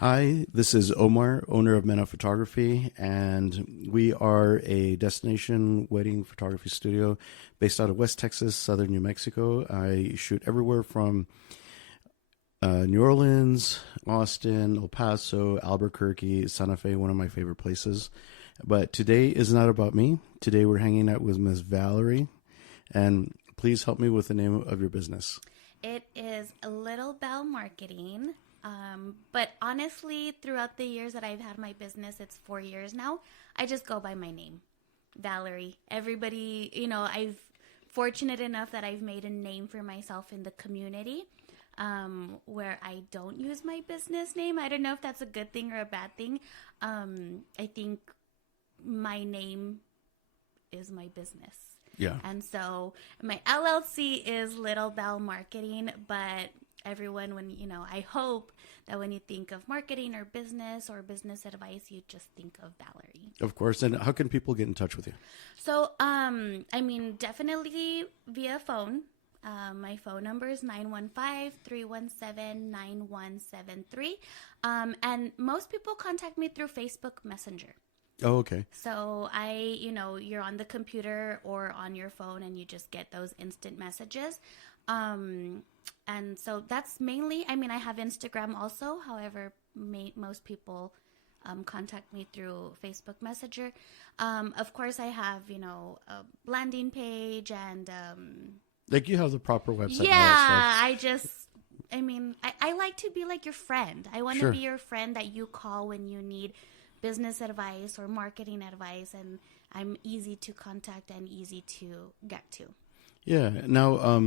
Hi, this is Omar, owner of Mena Photography, and we are a destination wedding photography studio based out of West Texas, southern New Mexico. I shoot everywhere from New Orleans, Austin, El Paso, Albuquerque, Santa Fe, one of my favorite places. But today is not about me. Today we're hanging out with Miss Valerie, and please help me with the name of your business. It is Little Belle Marketing. But honestly, throughout the years that I've had my business, it's 4 years now, I just go by my name, Valerie. Everybody, I've fortunate enough that I've made a name for myself in the community, where I don't use my business name. I don't know if that's a good thing or a bad thing. I think my name is my business. Yeah. And so my LLC is Little Belle Marketing, but everyone, I hope that when you think of marketing or business advice, you just think of Valerie. Of course. And how can people get in touch with you? So, definitely via phone. My phone number is 915-317-9173. And most people contact me through Facebook Messenger. Oh, okay. So you're on the computer or on your phone and you just get those instant messages. And so that's mainly, I have Instagram also. However, most people contact me through Facebook Messenger. Of course, I have, a landing page and... Like you have the proper website and all yeah, that I like to be like your friend. I want to Sure. be your friend that you call when you need business advice or marketing advice, and I'm easy to contact and easy to get to. Yeah. Now,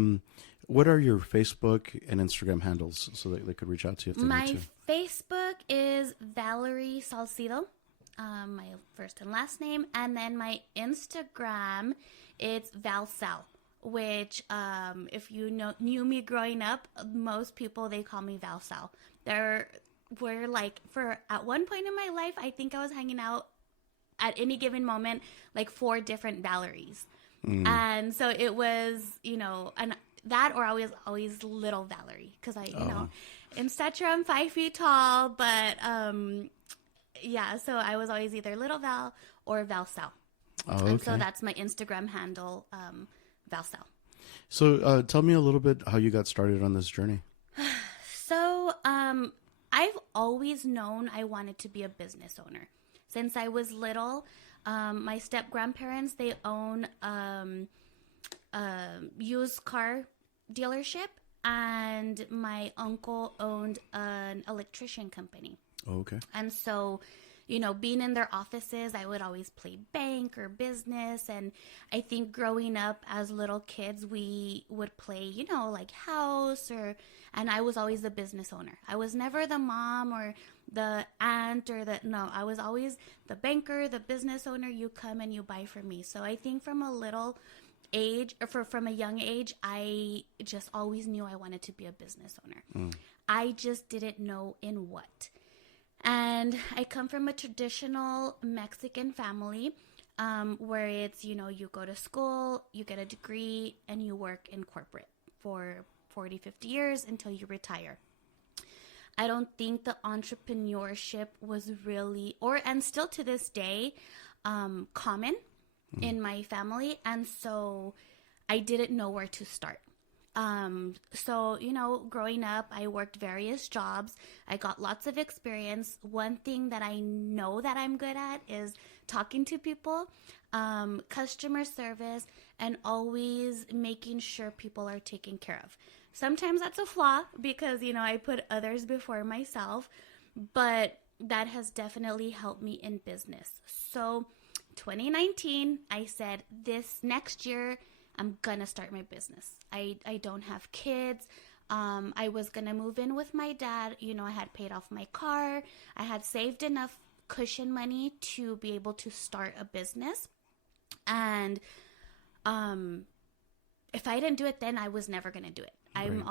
what are your Facebook and Instagram handles so that they could reach out to you if they My need to? Facebook is Valerie Salcido, my first and last name, and then my Instagram, it's ValSal, which if you knew me growing up, most people, they call me ValSal. We're like, at one point in my life, I think I was hanging out at any given moment like 4 different Valeries. And so it was, and that, or I was always little Valerie, because in stature I'm 5 feet tall, but yeah, so I was always either little Val or Val Sal. Oh, And okay. so that's my Instagram handle, Val Sal. So tell me a little bit how you got started on this journey. So I've always known I wanted to be a business owner. Since I was little, my step-grandparents, they own used car dealership, and my uncle owned an electrician company. Oh, okay. And so, being in their offices, I would always play bank or business. And I think growing up as little kids, we would play, like house, and I was always the business owner. I was never the mom or the aunt no, I was always the banker, the business owner. You come and you buy from me. So I think from a little age, or from a young age, I just always knew I wanted to be a business owner. I just didn't know in what. And I come from a traditional Mexican family, where it's, you go to school, you get a degree, and you work in corporate for 40, 50 years until you retire. I don't think the entrepreneurship was really, and still to this day, common in my family. And so I didn't know where to start. So, growing up, I worked various jobs. I got lots of experience. One thing that I know that I'm good at is talking to people, customer service, and always making sure people are taken care of. Sometimes that's a flaw because, I put others before myself, but that has definitely helped me in business. So 2019, I said this next year, I'm going to start my business. I don't have kids. I was going to move in with my dad. I had paid off my car. I had saved enough cushion money to be able to start a business. And if I didn't do it then, I was never going to do it. I'm,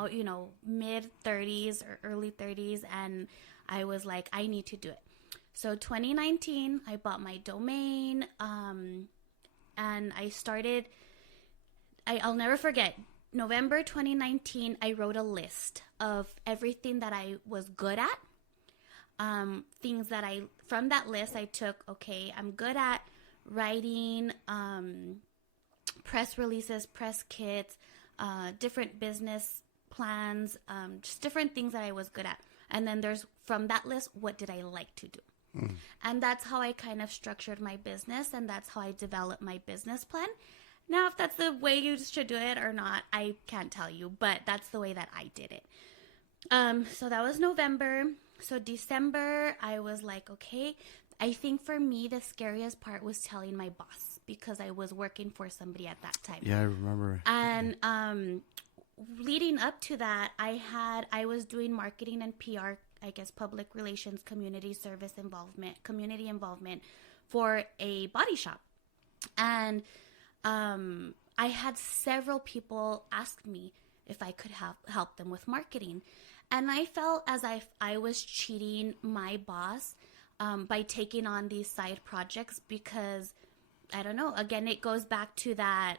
mid 30s or early 30s, and I was like, I need to do it. So 2019, I bought my domain, and I started. I'll never forget, November 2019, I wrote a list of everything that I was good at, things that from that list, I took, okay, I'm good at writing press releases, press kits, different business plans, just different things that I was good at. And then there's, from that list, what did I like to do? And that's how I kind of structured my business, and that's how I developed my business plan. Now, if that's the way you should do it or not, I can't tell you, but that's the way that I did it. So that was November. So December, I was like, okay, I think for me, the scariest part was telling my boss, because I was working for somebody at that time. Yeah, I remember. And leading up to that, I was doing marketing and PR, I guess public relations, community service involvement, community involvement for a body shop. And I had several people ask me if I could help them with marketing. And I felt as if I was cheating my boss by taking on these side projects, because, I don't know, again, it goes back to that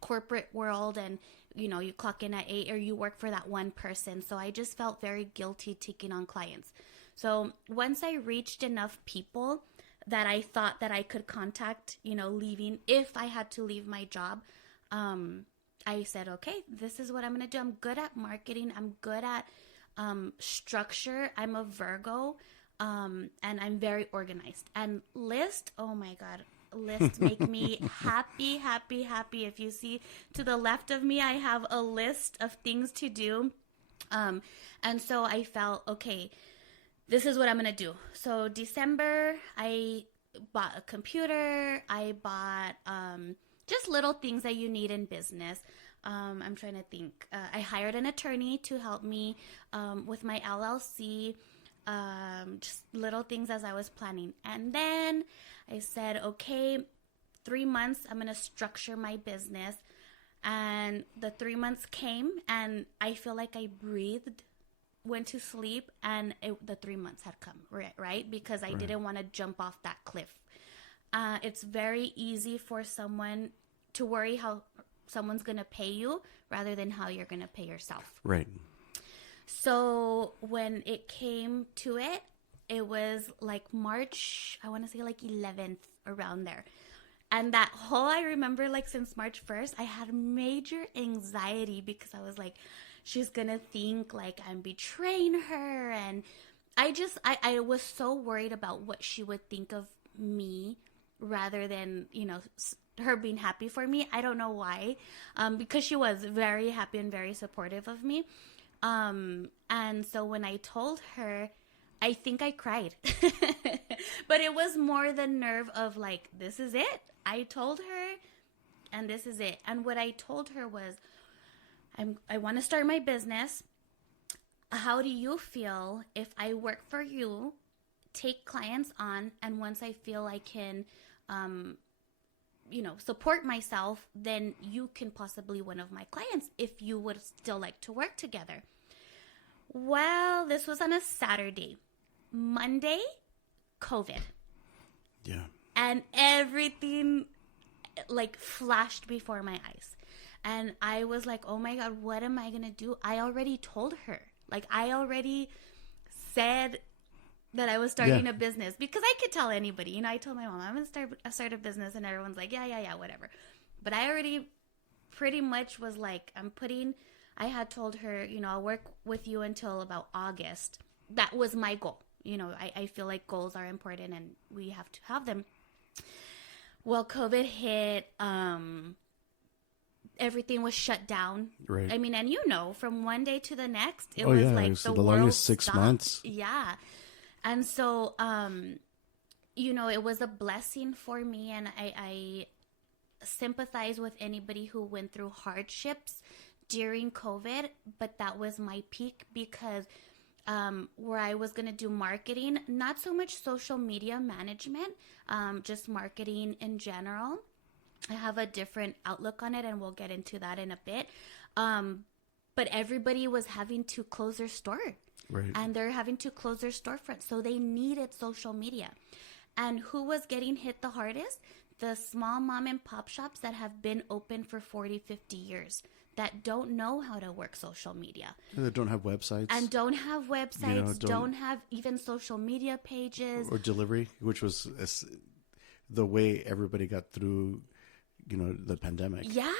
corporate world, and, you know, you clock in at 8 or you work for that one person. So I just felt very guilty taking on clients. So once I reached enough people that I thought that I could contact, you know, leaving, if I had to leave my job, I said, okay, this is what I'm going to do. I'm good at marketing. I'm good at structure. I'm a Virgo, and I'm very organized. And list, oh my God, lists make me happy, happy, happy. If you see to the left of me, I have a list of things to do. And so I felt, okay, this is what I'm going to do. So December, I bought a computer. I bought just little things that you need in business. I'm trying to think. I hired an attorney to help me with my LLC. Just little things as I was planning. And then I said, okay, 3 months, I'm going to structure my business. And the 3 months came, and I feel like I breathed, went to sleep, and the 3 months had come, right? Because I didn't want to jump off that cliff. It's very easy for someone to worry how someone's going to pay you rather than how you're going to pay yourself. Right. So when it came to it, it was like March, I want to say like 11th, around there. And that whole, I remember like since March 1st, I had major anxiety because I was like, she's going to think like I'm betraying her. And I was so worried about what she would think of me rather than, you know, her being happy for me. I don't know why, because she was very happy and very supportive of me. And so when I told her, I think I cried, but it was more the nerve of like, this is it. I told her, and this is it. And what I told her was, I want to start my business. How do you feel if I work for you, take clients on, and once I feel I can, you know, support myself, then you can possibly one of my clients if you would still like to work together. Well, this was on a Saturday. Monday, COVID. Yeah. And everything like flashed before my eyes. And I was like, oh my God, what am I going to do? I already told her. Like, I already said that I was starting a business, because I could tell anybody. You know, I told my mom, I'm going to start a business, and everyone's like, yeah, whatever. But I already pretty much was like, I had told her, you know, I'll work with you until about August. That was my goal. You know, I feel like goals are important and we have to have them. Well, COVID hit, everything was shut down. Right. I mean, and you know, from one day to the next, it was like the world longest 6 stopped. months. Yeah. And so, you know, it was a blessing for me, and I sympathize with anybody who went through hardships during COVID, but that was my peak, because where I was going to do marketing, not so much social media management, just marketing in general. I have a different outlook on it, and we'll get into that in a bit. But everybody was having to close their store. Right. And they're having to close their storefront. So they needed social media. And who was getting hit the hardest? The small mom and pop shops that have been open for 40, 50 years. that don't know how to work social media. That don't have websites. And don't have websites, You know, don't have even social media pages. Or delivery, which was the way everybody got through, the pandemic. Yeah.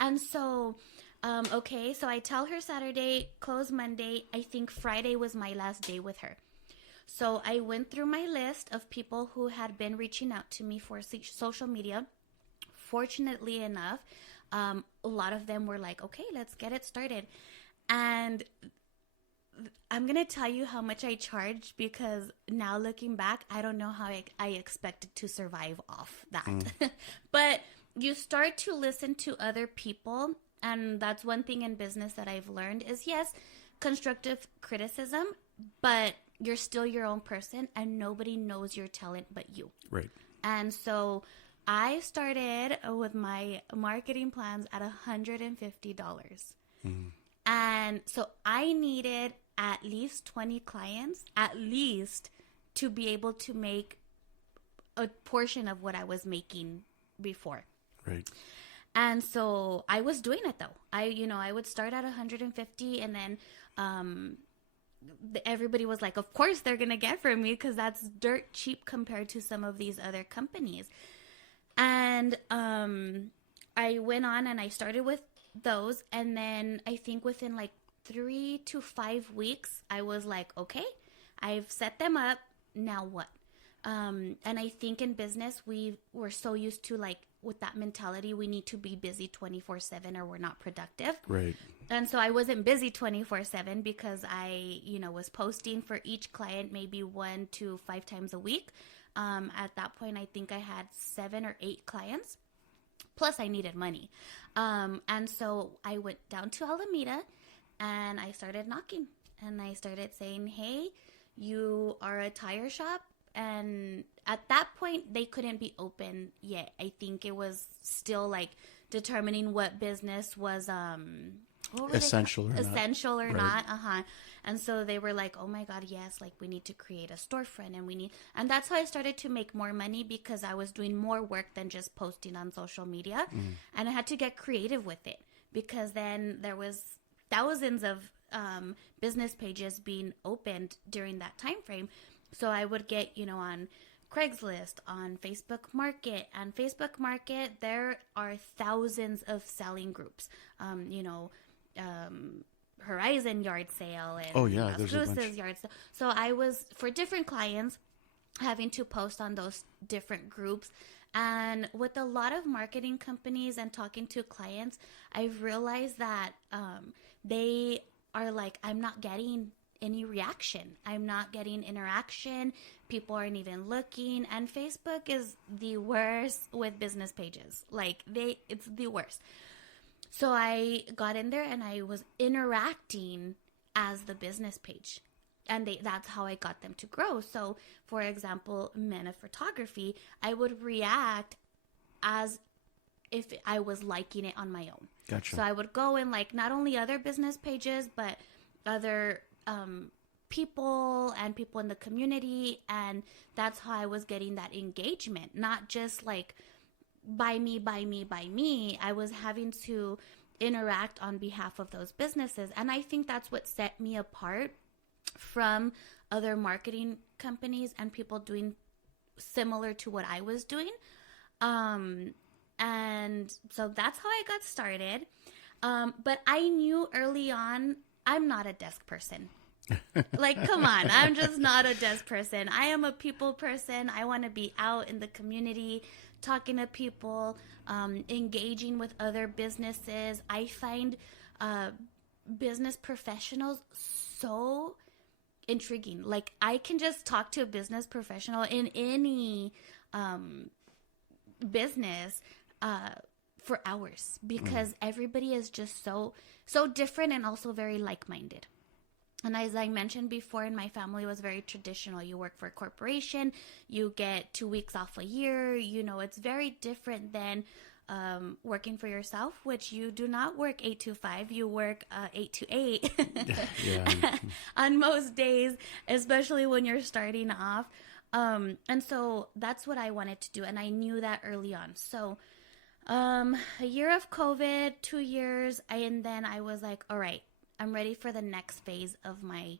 And so, okay, so I tell her Saturday, close Monday. I think Friday was my last day with her. So I went through my list of people who had been reaching out to me for social media. Fortunately enough, a lot of them were like, okay, let's get it started. And I'm going to tell you how much I charged, because now looking back, I don't know how I expected to survive off that. But you start to listen to other people. And that's one thing in business that I've learned is, yes, constructive criticism, but you're still your own person and nobody knows your talent but you. Right. And so I started with my marketing plans at $150. And so I needed at least 20 clients, at least, to be able to make a portion of what I was making before. Right. And so I was doing it though. I would start at 150, and then everybody was like, of course they're going to get from me, because that's dirt cheap compared to some of these other companies. And I went on and I started with those. And then I think within like 3 to 5 weeks, I was like, okay, I've set them up. Now what? And I think in business, we were so used to, like, with that mentality, we need to be busy 24/7 or we're not productive. Right. And so I wasn't busy 24/7 because I, was posting for each client maybe 1 to 5 times a week. At that point, I think I had 7 or 8 clients. Plus, I needed money. And so I went down to Alameda and I started knocking. And I started saying, hey, you are a tire shop. And at that point, they couldn't be open yet. I think it was still like determining what business was essential or right. not. And so they were like, oh my God, yes, like we need to create a storefront, and that's how I started to make more money, because I was doing more work than just posting on social media. And I had to get creative with it, because then there was thousands of business pages being opened during that time frame. So I would get, on Craigslist, on Facebook Market. And Facebook Market, there are thousands of selling groups. Horizon Yard Sale and there's a bunch. Yard Sale. So I was, for different clients, having to post on those different groups. And with a lot of marketing companies and talking to clients, I've realized that they are like, I'm not getting any reaction. I'm not getting interaction. People aren't even looking. And Facebook is the worst with business pages. Like, it's the worst. So I got in there and I was interacting as the business page. And that's how I got them to grow. So, for example, Mena Photography, I would react as if I was liking it on my own. Gotcha. So I would go in, like, not only other business pages, but other people and people in the community. And that's how I was getting that engagement. Not just like, buy me, buy me, buy me. I was having to interact on behalf of those businesses. And I think that's what set me apart from other marketing companies and people doing similar to what I was doing. And so that's how I got started. But I knew early on, I'm not a desk person. Like, come on, I'm just not a desk person. I am a people person. I want to be out in the community, talking to people, engaging with other businesses. I find business professionals so intriguing. Like, I can just talk to a business professional in any business for hours, because everybody is just so different and also very like-minded. And as I mentioned before, in my family was very traditional. You work for a corporation, you get 2 weeks off a year. It's very different than working for yourself, which you do not work 8 to 5. You work 8 to 8 on most days, especially when you're starting off. And so that's what I wanted to do. And I knew that early on. So A year of COVID, 2 years, and then I was like, all right, I'm ready for the next phase of my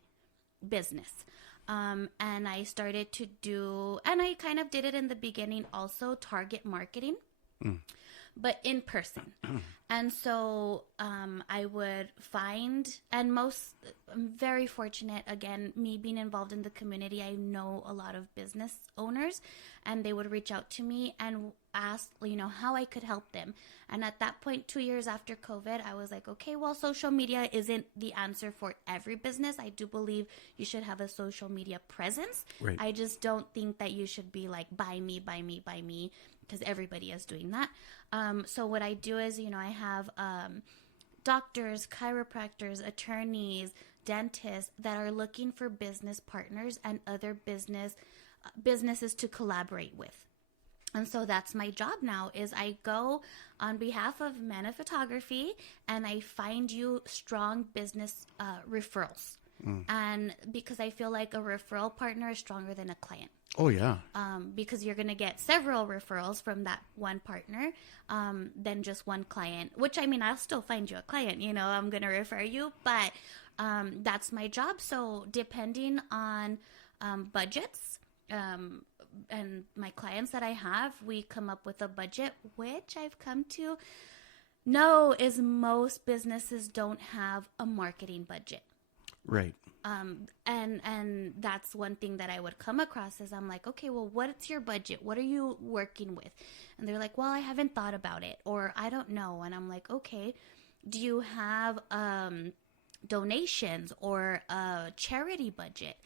business. And I started to do, and I kind of did it in the beginning also, target marketing, but in person. And so I would find, and I'm very fortunate, again, me being involved in the community, I know a lot of business owners, and they would reach out to me and ask, how I could help them. And at that point, 2 years after COVID, I was like, okay, well, social media isn't the answer for every business. I do believe you should have a social media presence. Right. I just don't think that you should be like, buy me, buy me, buy me, because everybody is doing that. So what I do is, I have doctors, chiropractors, attorneys, dentists that are looking for business partners and other businesses to collaborate with. And so that's my job now, is I go on behalf of Mena Photography and I find you strong business referrals. And because I feel like a referral partner is stronger than a client. Oh, yeah. Because you're going to get several referrals from that one partner than just one client, which, I mean, I'll still find you a client, I'm going to refer you, but that's my job. So depending on budgets and my clients that I have, we come up with a budget, which I've come to know is most businesses don't have a marketing budget. Right. And that's one thing that I would come across is I'm like, okay, well, what's your budget? What are you working with? And they're like, well, I haven't thought about it, or I don't know. And I'm like, okay, do you have donations or a charity budget?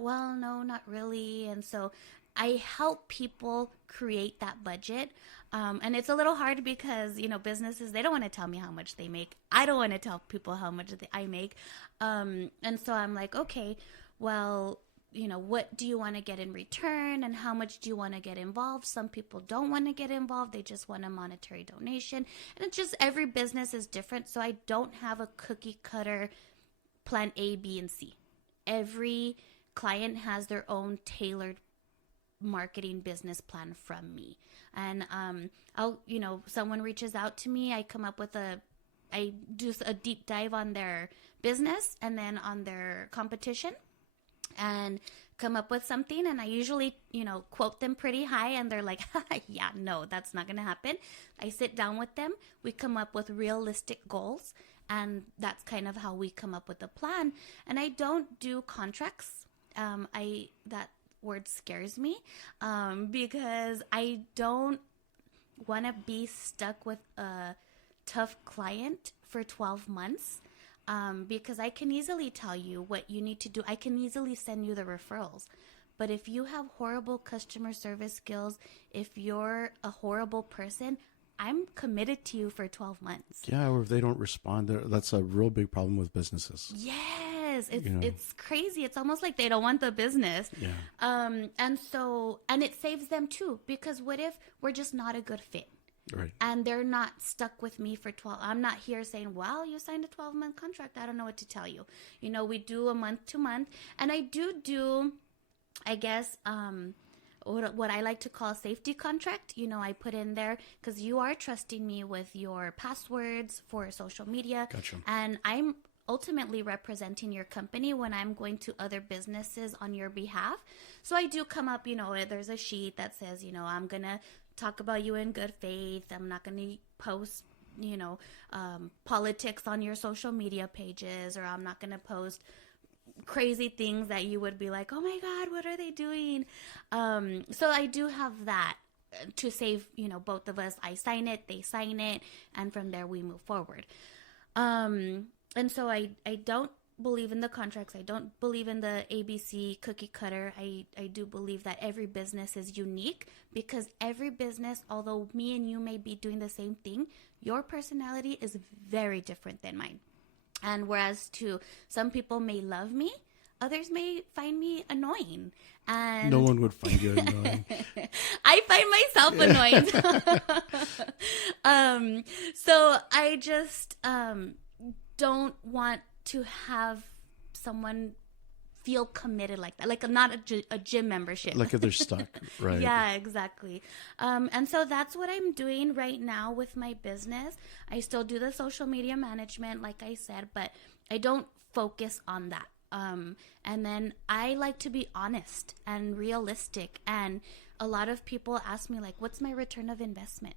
Well, no, not really. And so I help people create that budget. And it's a little hard because, businesses, they don't want to tell me how much they make. I don't want to tell people how much I make. And so I'm like, okay, well, what do you want to get in return and how much do you want to get involved? Some people don't want to get involved. They just want a monetary donation. And it's just every business is different. So I don't have a cookie cutter plan A, B, and C. Every client has their own tailored marketing business plan from me. And I'll, someone reaches out to me, I come up with I do a deep dive on their business and then on their competition and come up with something. And I usually, quote them pretty high and they're like, yeah, no, that's not going to happen. I sit down with them. We come up with realistic goals. And that's kind of how we come up with a plan. And I don't do contracts. That word scares me because I don't want to be stuck with a tough client for 12 months because I can easily tell you what you need to do. I can easily send you the referrals. But if you have horrible customer service skills, if you're a horrible person, I'm committed to you for 12 months. Yeah, or if they don't respond, that's a real big problem with businesses. Yes, it's crazy. It's almost like they don't want the business. Yeah. And it saves them too, because what if we're just not a good fit? Right. And they're not stuck with me for 12. I'm not here saying, well, you signed a 12-month contract. I don't know what to tell you. We do a month to month. And I do, I guess, what I like to call a safety contract. I put in there because you are trusting me with your passwords for social media. Gotcha. And I'm ultimately representing your company when I'm going to other businesses on your behalf. So I do come up, there's a sheet that says, I'm going to talk about you in good faith. I'm not going to post, politics on your social media pages, or I'm not going to post crazy things that you would be like, oh my God, what are they doing? So I do have that to save, both of us. I sign it, they sign it, and from there we move forward. And so I don't believe in the contracts. I don't believe in the ABC cookie cutter. I do believe that every business is unique because every business, although me and you may be doing the same thing, your personality is very different than mine. And whereas to some people may love me, others may find me annoying. And no one would find you annoying. I find myself annoying. So I just don't want to have someone feel committed like that, like not a gym membership. Like if they're stuck, right? Yeah, exactly. And so that's what I'm doing right now with my business. I still do the social media management, like I said, but I don't focus on that. And then I like to be honest and realistic. And a lot of people ask me, like, what's my return of investment?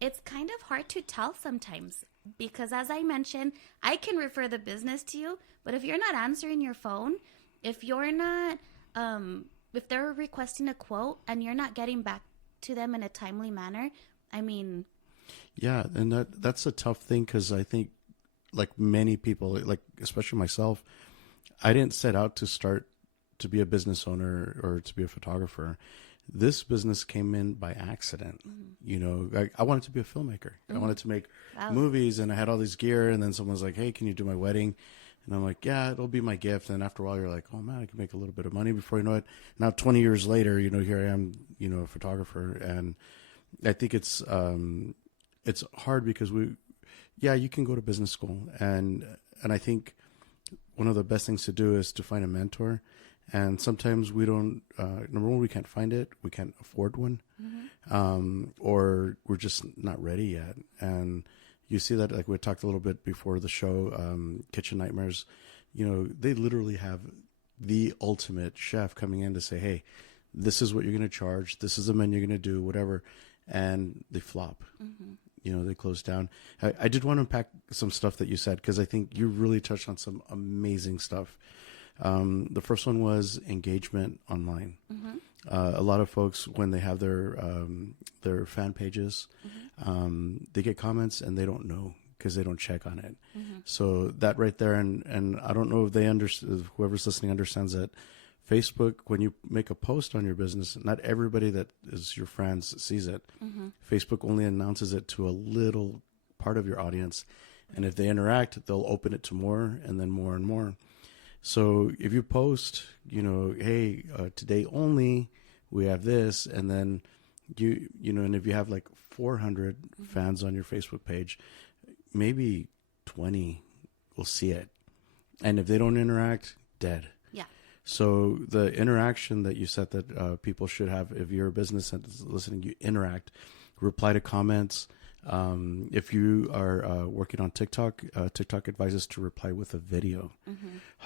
It's kind of hard to tell sometimes because, as I mentioned, I can refer the business to you, but if you're not answering your phone, if you're not, if they're requesting a quote and you're not getting back to them in a timely manner, I mean, yeah, and that's a tough thing because I think, like many people, like especially myself, I didn't set out to start to be a business owner or to be a photographer. This business came in by accident. You know, I wanted to be a filmmaker. I wanted to make movies, and I had all this gear. And then someone's like, "Hey, can you do my wedding?" And I'm like, "Yeah, it'll be my gift." And after a while, you're like, "Oh man, I can make a little bit of money." Before you know it, now 20 years later, you know, here I am, you know, a photographer. And I think it's hard because you can go to business school, and I think one of the best things to do is to find a mentor. And sometimes we don't, number one, we can't find it. We can't afford one. Or we're just not ready yet. And you see that, like we talked a little bit before the show, Kitchen Nightmares, you know, they literally have the ultimate chef coming in to say, hey, this is what you're going to charge. This is the menu you're going to do, whatever. And they flop. You know, they close down. I did want to unpack some stuff that you said, because I think you really touched on some amazing stuff. The first one was engagement online. A lot of folks, when they have their fan pages, they get comments and they don't know because they don't check on it. So that right there, and I don't know if whoever's listening understands that Facebook, when you make a post on your business, not everybody that is your friends sees it. Facebook only announces it to a little part of your audience. And if they interact, they'll open it to more and then more and more. So if you post, you know, hey, today only, we have this, and then you know, and if you have like 400 fans on your Facebook page, maybe 20 will see it. And if they don't interact, dead. yeah. So the interaction that you said that people should have, if you're a business that's listening, you interact, reply to comments. If you are working on TikTok, TikTok advises to reply with a video.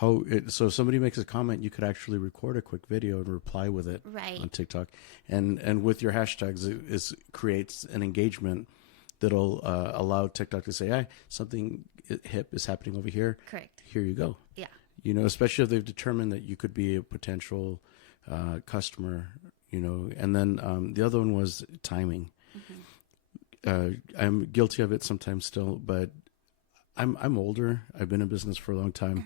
So if somebody makes a comment, you could actually record a quick video and reply with it on TikTok. And with your hashtags, it creates an engagement that'll allow TikTok to say, hey, something hip is happening over here. Correct. Here you go. Yeah. You know, especially if they've determined that you could be a potential customer, you know. And then the other one was timing. I'm guilty of it sometimes still, but I'm older. I've been in business for a long time.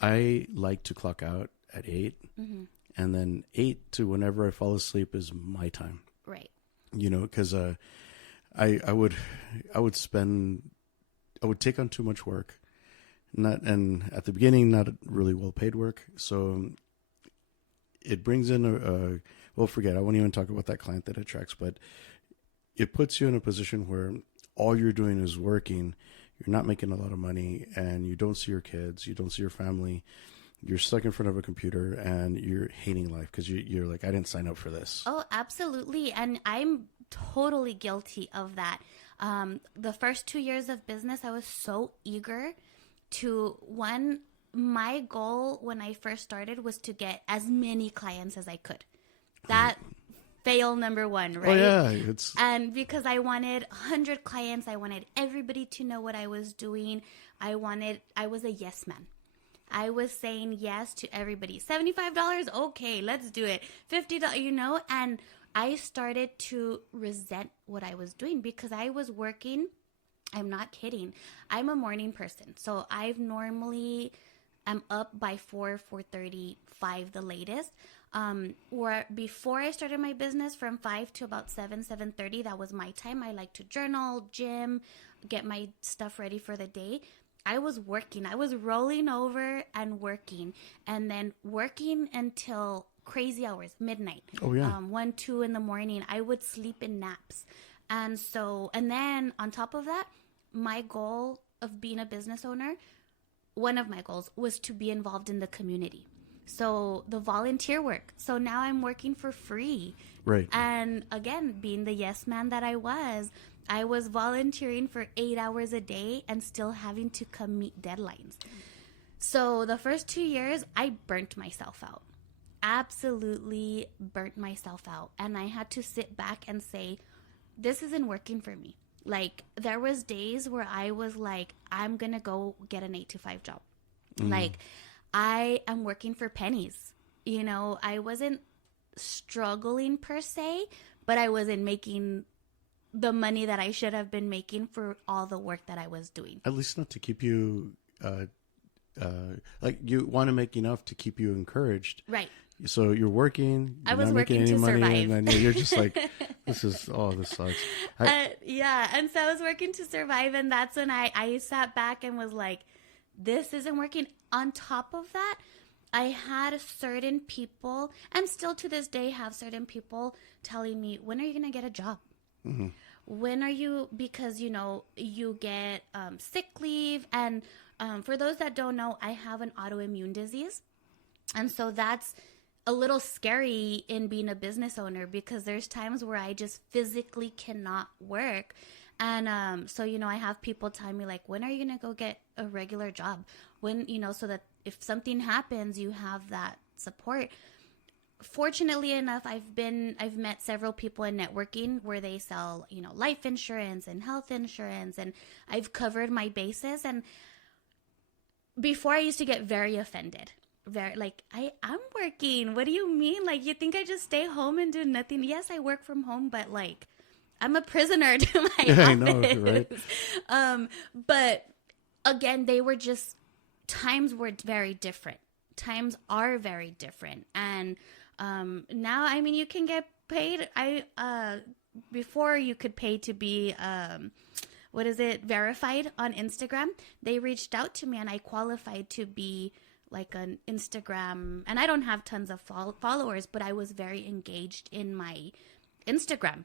I like to clock out at 8, and then 8 to whenever I fall asleep is my time. Right. You know, because I would take on too much work, and at the beginning not really well paid work. So it brings in well, forget. I won't even talk about that client that attracts, but it puts you in a position where all you're doing is working. You're not making a lot of money, and you don't see your kids. You don't see your family. You're stuck in front of a computer, and you're hating life because you're like, I didn't sign up for this. Oh, absolutely. And I'm totally guilty of that. The first 2 years of business, I was so eager to, my goal when I first started was to get as many clients as I could. That fail number one, right? Oh, yeah. And because I wanted 100 clients, I wanted everybody to know what I was doing. I was a yes man. I was saying yes to everybody. $75, okay, let's do it. $50, you know, and I started to resent what I was doing because I was working. I'm not kidding. I'm a morning person. So I'm up by 4:30, 5 the latest. Or before I started my business, from 5 to about 7:30, that was my time. I like to journal, gym, get my stuff ready for the day. I was working. I was rolling over and working, and then working until crazy hours, midnight. Oh, yeah. 1, 2 in the morning. I would sleep in naps. And then on top of that, my goal of being a business owner one of my goals was to be involved in the community. So the volunteer work. So now I'm working for free. Right. And again, being the yes man that I was volunteering for 8 hours a day and still having to come meet deadlines. So the first 2 years, I burnt myself out. Absolutely burnt myself out. And I had to sit back and say, this isn't working for me. Like, there was days where I was like, I'm going to go get an 8 to 5 job. Like, I am working for pennies. You know, I wasn't struggling per se, but I wasn't making the money that I should have been making for all the work that I was doing. At least not to keep you, like, you want to make enough to keep you encouraged. Right. So you're working, I you're was not making working any to money, survive. and then you're just like, this sucks. Yeah, and so I was working to survive, and that's when I sat back and was like, this isn't working. On top of that, I had certain people, and still to this day have certain people telling me, when are you going to get a job? Mm-hmm. When are you, because, you know, you get sick leave, and for those that don't know, I have an autoimmune disease, and so that's a little scary in being a business owner, because there's times where I just physically cannot work. And so, you know, I have people telling me, like, when are you going to go get a regular job? When, you know, so that if something happens, you have that support. Fortunately enough, I've met several people in networking where they sell, you know, life insurance and health insurance, and I've covered my bases. And before, I used to get very offended. Very, like, I'm working. What do you mean? Like, you think I just stay home and do nothing? Yes, I work from home, but like, I'm a prisoner to my office. I know, right? But again, they were just, times were very different. Times are very different. And now, I mean, you can get paid. Before you could pay to be, verified on Instagram. They reached out to me and I qualified to be like an Instagram, and I don't have tons of followers, but I was very engaged in my Instagram.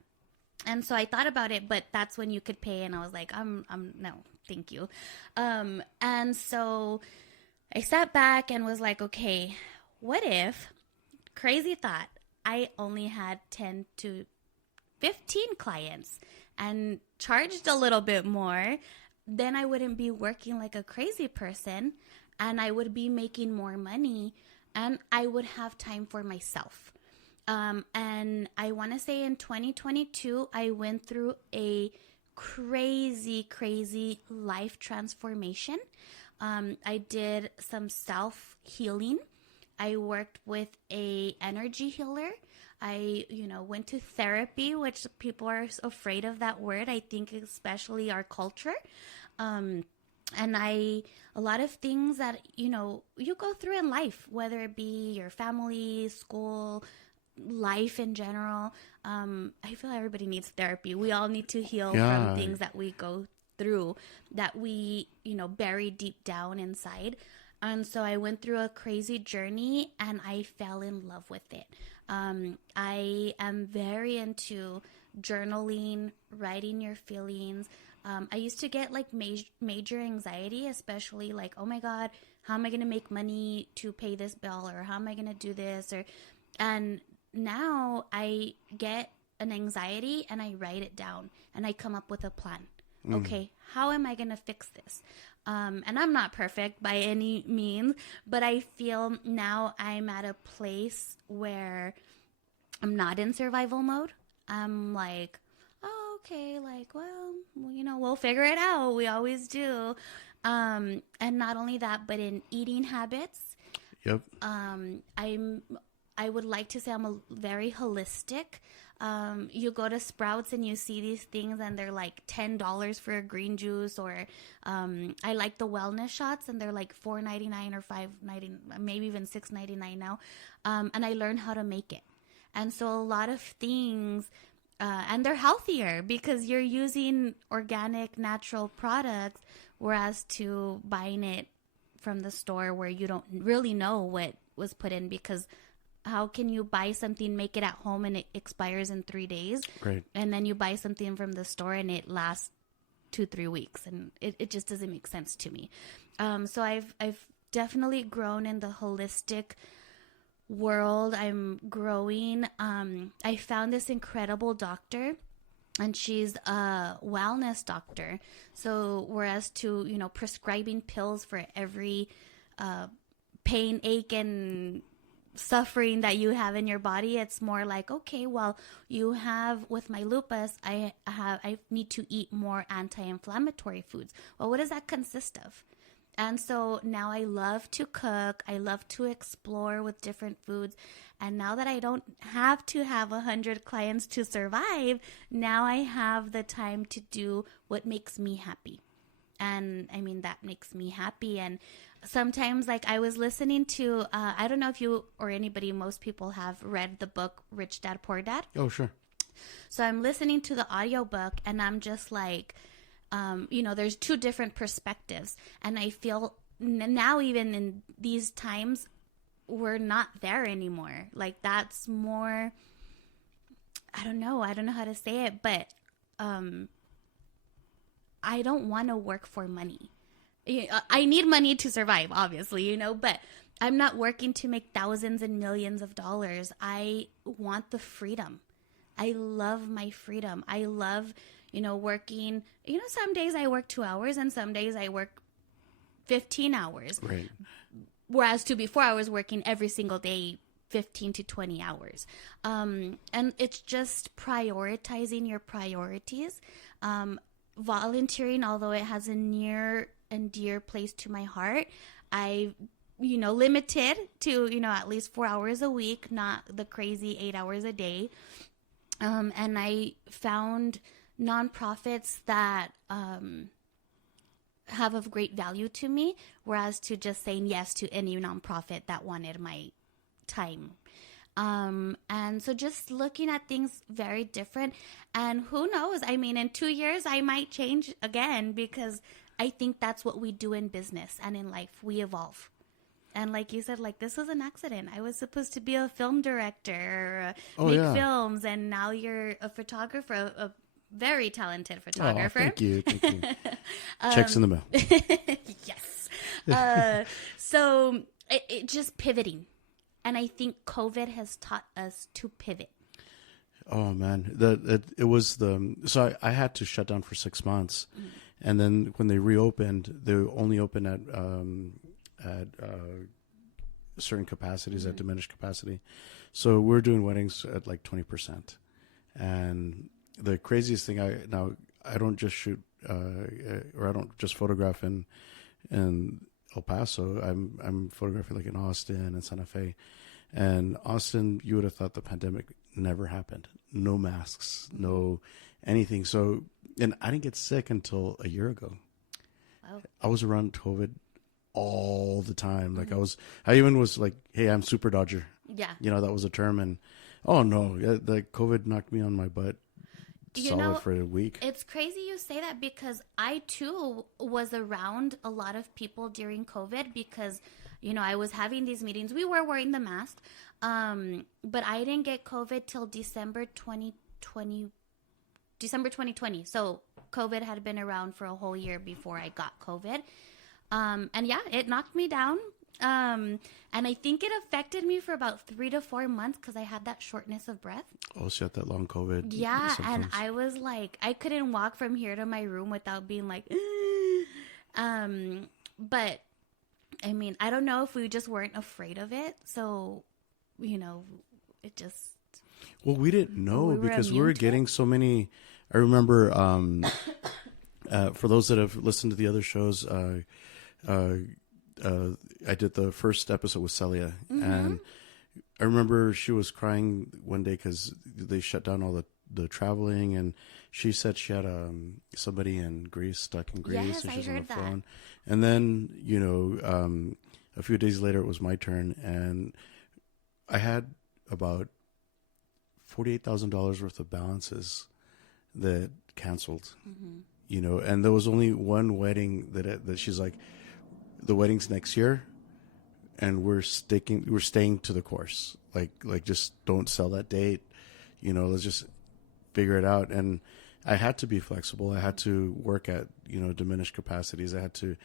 And so I thought about it, but that's when you could pay. And I was like, no, thank you. And so I sat back and was like, okay, what if, crazy thought, I only had 10 to 15 clients and charged a little bit more, then I wouldn't be working like a crazy person, and I would be making more money, and I would have time for myself. And I want to say in 2022, I went through a crazy life transformation. I did some self-healing. I worked with a energy healer. I, went to therapy, which people are afraid of that word. I think especially our culture. And a lot of things that, you go through in life, whether it be your family, school, life in general. I feel everybody needs therapy. We all need to heal from things that we go through, that we, bury deep down inside. And so I went through a crazy journey and I fell in love with it. I am very into journaling, writing your feelings. I used to get like major anxiety, especially like, oh my God, how am I going to make money to pay this bill? Or how am I going to do this? And now I get an anxiety and I write it down and I come up with a plan. Okay, how am I going to fix this? And I'm not perfect by any means, but I feel now I'm at a place where I'm not in survival mode. I'm like, oh, okay, like, well, we'll figure it out. We always do. And not only that, but in eating habits. Yep. I would like to say I'm a very holistic. You go to Sprouts and you see these things and they're like $10 for a green juice, or I like the wellness shots and they're like $4.99 or $5.99, maybe even $6.99 now. And I learned how to make it. And so a lot of things, and they're healthier because you're using organic, natural products, whereas to buying it from the store where you don't really know what was put in, because how can you buy something, make it at home, and it expires in 3 days? Right. And then you buy something from the store and it lasts 2-3 weeks. And it just doesn't make sense to me. So I've definitely grown in the holistic world. I'm growing. I found this incredible doctor, and she's a wellness doctor. So whereas to, prescribing pills for every pain, ache, and suffering that you have in your body, it's more like, okay, well, you have, with my lupus, I need to eat more anti-inflammatory foods. Well, what does that consist of? And so now I love to cook. I love to explore with different foods. And now that I don't have to have 100 clients to survive, now I have the time to do what makes me happy. And I mean, that makes me happy. And sometimes, like, I was listening to, I don't know if you or anybody, most people have read the book Rich Dad Poor Dad. Oh, sure. So I'm listening to the audiobook, and I'm just like, there's two different perspectives. And I feel now, even in these times, we're not there anymore. Like, that's more, I don't know how to say it, but I don't want to work for money. I need money to survive, obviously, but I'm not working to make thousands and millions of dollars. I want the freedom. I love my freedom. I love, working. Some days I work 2 hours and some days I work 15 hours. Right. Whereas before I was working every single day, 15 to 20 hours. And it's just prioritizing your priorities. Volunteering, although it has a near and dear place to my heart, I limited to at least 4 hours a week, not the crazy 8 hours a day. And I found nonprofits that have of great value to me, whereas to just saying yes to any nonprofit that wanted my time. And so just looking at things very different. And who knows? I mean, in 2 years, I might change again, because I think that's what we do in business and in life. We evolve. And like you said, like, this was an accident. I was supposed to be a film director, make films, and now you're a photographer, a very talented photographer. Oh, thank you. Checks in the mail. Yes. So it just pivoting. And I think COVID has taught us to pivot. Oh man, so I had to shut down for 6 months, and then when they reopened, they only opened at certain capacities, at diminished capacity. So we're doing weddings at like 20%, and the craziest thing, I don't just shoot or I don't just photograph in El Paso. I'm photographing like in Austin and Santa Fe. And Austin, you would have thought the pandemic never happened. No masks, no anything. So, and I didn't get sick until a year ago. Wow. I was around COVID all the time. Like I even was like, hey, I'm Super Dodger. Yeah. That was a term. And oh no, the COVID knocked me on my butt solid for a week. It's crazy you say that, because I too was around a lot of people during COVID, because I was having these meetings. We were wearing the mask, but I didn't get COVID till December 2020. So COVID had been around for a whole year before I got COVID. And yeah, it knocked me down. And I think it affected me for about 3 to 4 months, because I had that shortness of breath. Oh, so you had that long COVID. Yeah, symptoms. and I was like, I couldn't walk from here to my room without being like, but I mean, I don't know if we just weren't afraid of it. So, it just. Well, we didn't know because we were getting so many. I remember, for those that have listened to the other shows, I did the first episode with Celia, and I remember she was crying one day because they shut down all the traveling, and she said she had somebody in Greece, stuck in Greece, Yes, and she was I on heard the that. phone. And then, a few days later, it was my turn, and I had about $48,000 worth of balances that canceled. And there was only one wedding that she's like, the wedding's next year, and we're staying to the course. Like just don't sell that date. Let's just figure it out. And I had to be flexible. I had to work at diminished capacities. I had to.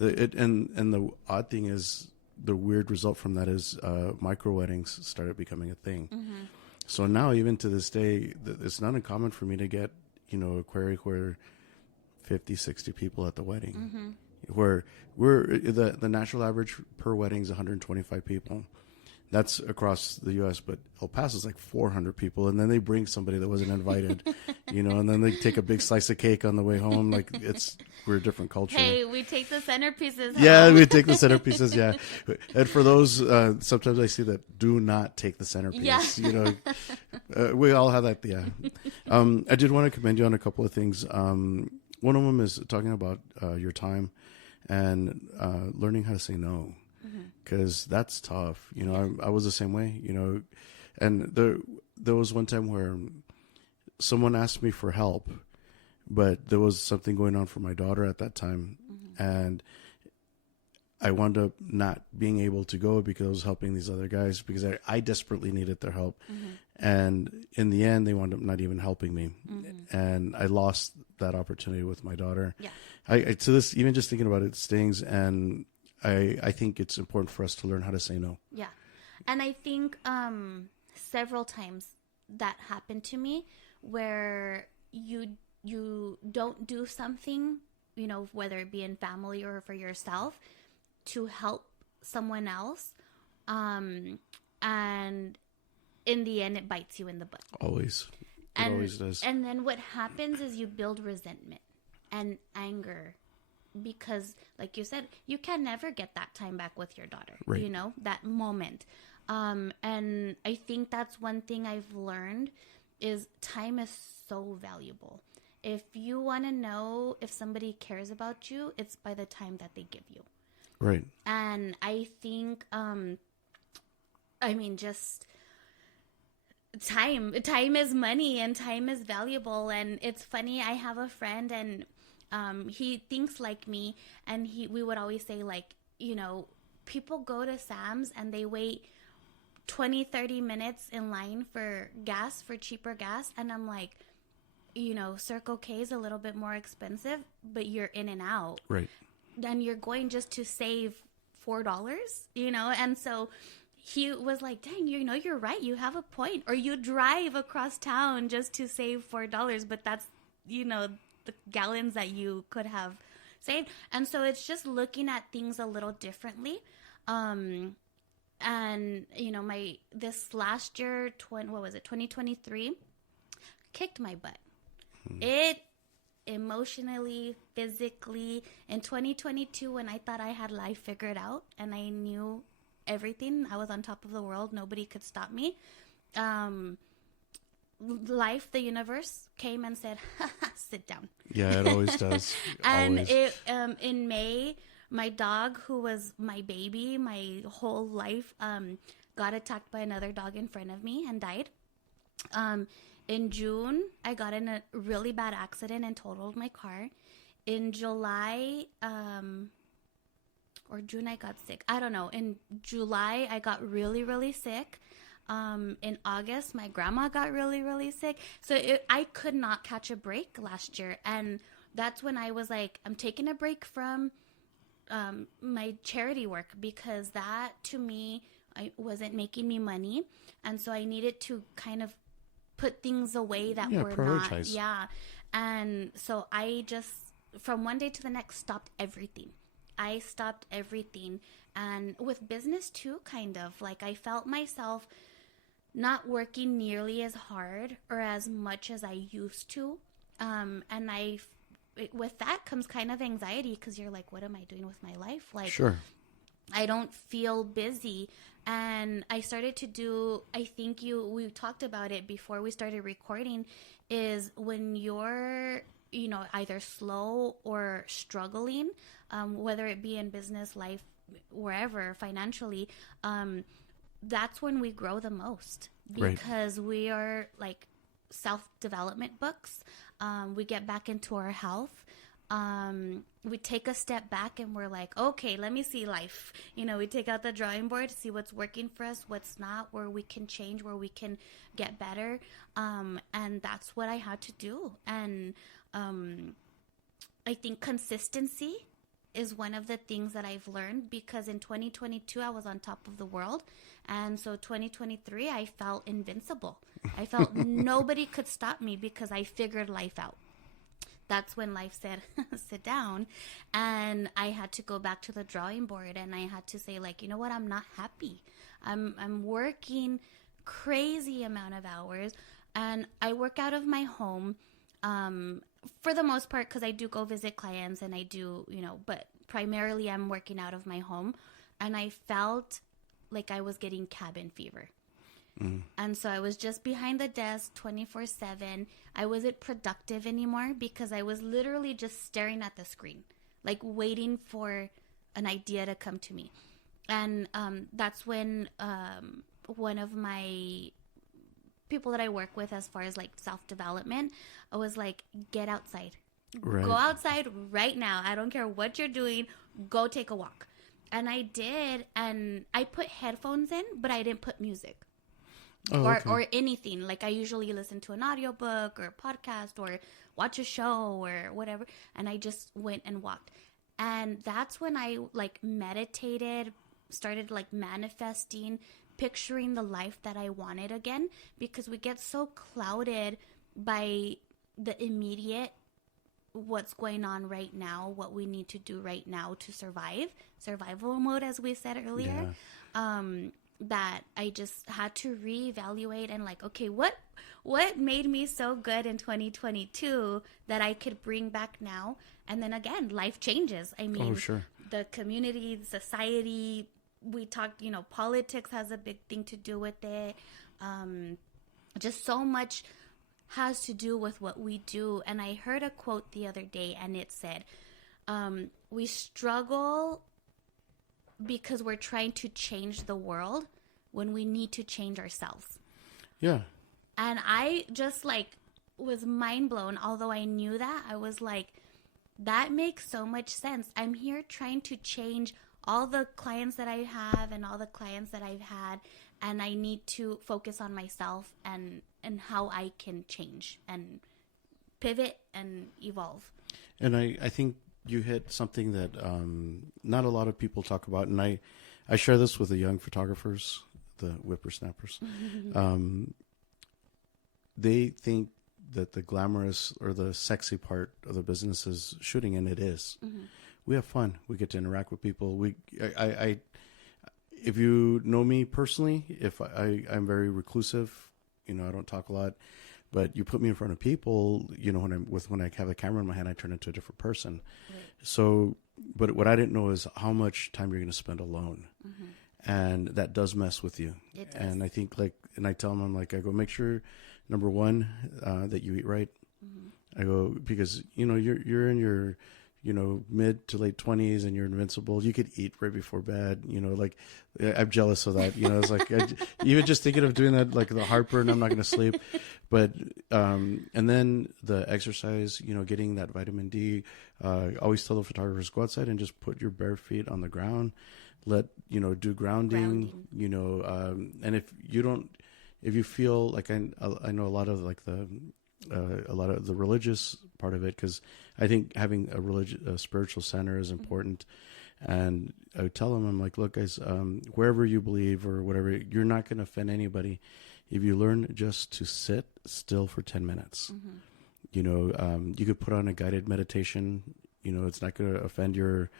And the odd thing is, the weird result from that is micro weddings started becoming a thing. Mm-hmm. So now, even to this day, it's not uncommon for me to get, a query where 50, 60 people at the wedding, Mm-hmm. where the natural average per wedding is 125 people. That's across the U.S., but El Paso is like 400 people, and then they bring somebody that wasn't invited, and then they take a big slice of cake on the way home. Like, we're a different culture. Hey, we take the centerpieces Yeah, home. we take the centerpieces. Yeah, and for those, sometimes I see that do not take the centerpiece. Yeah. We all have that. Yeah. I did want to commend you on a couple of things. One of them is talking about your time and learning how to say no, because that's tough. I was the same way. And there was one time where someone asked me for help, but there was something going on for my daughter at that time, and I wound up not being able to go because I was helping these other guys because I desperately needed their help. And in the end, they wound up not even helping me. And I lost that opportunity with my daughter. Yeah. I to this, even just thinking about it stings. And I think it's important for us to learn how to say no. Yeah. And I think several times that happened to me where you don't do something, whether it be in family or for yourself, to help someone else. And in the end, it bites you in the butt. Always. It always does. And then what happens is you build resentment and anger because, like you said, you can never get that time back with your daughter, right. That moment. And I think that's one thing I've learned is time is so valuable. If you want to know if somebody cares about you, it's by the time that they give you. Right. And I think, just time is money and time is valuable. And it's funny, I have a friend and he thinks like me, and we would always say, like, people go to Sam's and they wait 20-30 minutes in line for cheaper gas, and I'm like, Circle K is a little bit more expensive, but you're in and out, right? Then you're going just to save $4, and so he was like, dang, you're right, you have a point. Or you drive across town just to save $4, but that's the gallons that you could have saved. And so it's just looking at things a little differently. And this last year, 2023, kicked my butt. It emotionally, physically. In 2022, when I thought I had life figured out and I knew everything, I was on top of the world, nobody could stop me. Life, the universe came and said, sit down. Yeah, it always does. And always. In May, my dog, who was my baby my whole life, got attacked by another dog in front of me and died. In June, I got in a really bad accident and totaled my car. In July, or June, I got sick. I don't know. In July, I got really, really sick. In August, my grandma got really, really sick. So I could not catch a break last year. And that's when I was like, I'm taking a break from my charity work, because that, to me, wasn't making me money. And so I needed to kind of put things away that were prioritize. Not. Yeah. And so I just, from one day to the next, stopped everything. I stopped everything. And with business too, kind of. Like, I felt myself not working nearly as hard or as much as I used to. And with that comes kind of anxiety, because you're like, what am I doing with my life? Like, sure. I don't feel busy. And I started to do, I think we talked about it before we started recording, is when you're, either slow or struggling, whether it be in business, life, wherever, financially, that's when we grow the most, because we are like self-development books. We get back into our health. We take a step back and we're like, okay, let me see life. We take out the drawing board, see what's working for us, what's not, where we can change, where we can get better. And that's what I had to do. And I think consistency is one of the things that I've learned, because in 2022 I was on top of the world, and so 2023 I felt invincible. I felt nobody could stop me because I figured life out. That's when life said, sit down. And I had to go back to the drawing board, and I had to say, like, you know what? I'm not happy. I'm working crazy amount of hours, and I work out of my home, for the most part, because I do go visit clients and I do, but primarily I'm working out of my home. And I felt like I was getting cabin fever. And so I was just behind the desk 24/7. I wasn't productive anymore because I was literally just staring at the screen, like waiting for an idea to come to me. And that's when one of my people that I work with, as far as like self-development, I was like, get outside. Right. Go outside right now. I don't care what you're doing. Go take a walk. And I did. And I put headphones in, but I didn't put music. Or anything. Like, I usually listen to an audiobook or a podcast or watch a show or whatever. And I just went and walked. And that's when I like meditated, started like manifesting, picturing the life that I wanted again, because we get so clouded by the immediate, what's going on right now, what we need to do right now to survive, survival mode, as we said earlier. Yeah. That I just had to reevaluate and like, okay, what made me so good in 2022 that I could bring back now? And then again, life changes. I mean, sure. The community, society, we talked, politics has a big thing to do with it. Just so much has to do with what we do. And I heard a quote the other day, and it said, we struggle because we're trying to change the world when we need to change ourselves. Yeah. And I just like was mind blown. Although I knew that, I was like, that makes so much sense. I'm here trying to change all the clients that I have and all the clients that I've had, and I need to focus on myself and how I can change and pivot and evolve. And I think you hit something that not a lot of people talk about, and I share this with the young photographers, the whippersnappers. They think that the glamorous or the sexy part of the business is shooting, and it is. Mm-hmm. We have fun. We get to interact with people. If you know me personally, I'm very reclusive. I don't talk a lot. But you put me in front of people, when I have a camera in my hand, I turn into a different person. Right. So, but what I didn't know is how much time you're going to spend alone. Mm-hmm. And that does mess with you. It does. And I think and I tell them, I go, make sure, number one, that you eat right. Mm-hmm. I go, because, you're in your, mid to late 20s and you're invincible. You could eat right before bed, I'm jealous of that. It's like, even just thinking of doing that, like the heartburn, I'm not going to sleep. But, and then the exercise, getting that vitamin D, always tell the photographers, go outside and just put your bare feet on the ground, do grounding. And if you feel like, I know a lot of like a lot of the religious part of it, because I think having a spiritual center is important. Mm-hmm. And I would tell them, I'm like, look, guys, wherever you believe or whatever, you're not going to offend anybody if you learn just to sit still for 10 minutes. Mm-hmm. You could put on a guided meditation. It's not going to offend your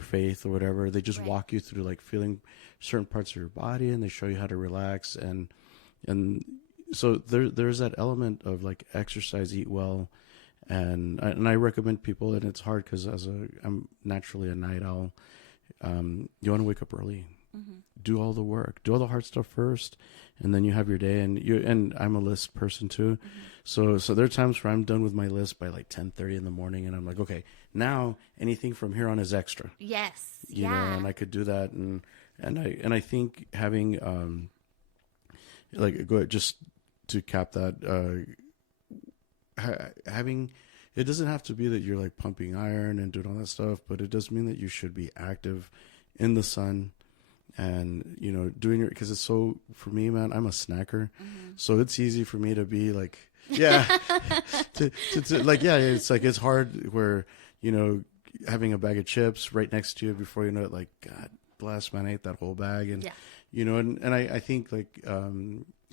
faith or whatever. They just walk you through like feeling certain parts of your body, and they show you how to relax. And so there's that element of like exercise, eat well. And I recommend people, and it's hard because I'm naturally a night owl. You want to wake up early, mm-hmm. do all the work, do all the hard stuff first, and then you have your day. And I'm a list person too, mm-hmm. so there are times where I'm done with my list by like 10:30 in the morning, and I'm like, okay, now anything from here on is extra. Yes, you know, and I could do that, and I think having just to cap that. Having, it doesn't have to be that you're like pumping iron and doing all that stuff, but it does mean that you should be active in the sun and, doing because it's so, for me, man, I'm a snacker. Mm-hmm. So it's easy for me to be like, it's like, it's hard where, having a bag of chips right next to you before you know it, like, God bless, man, I ate that whole bag. And, Yeah. and I think like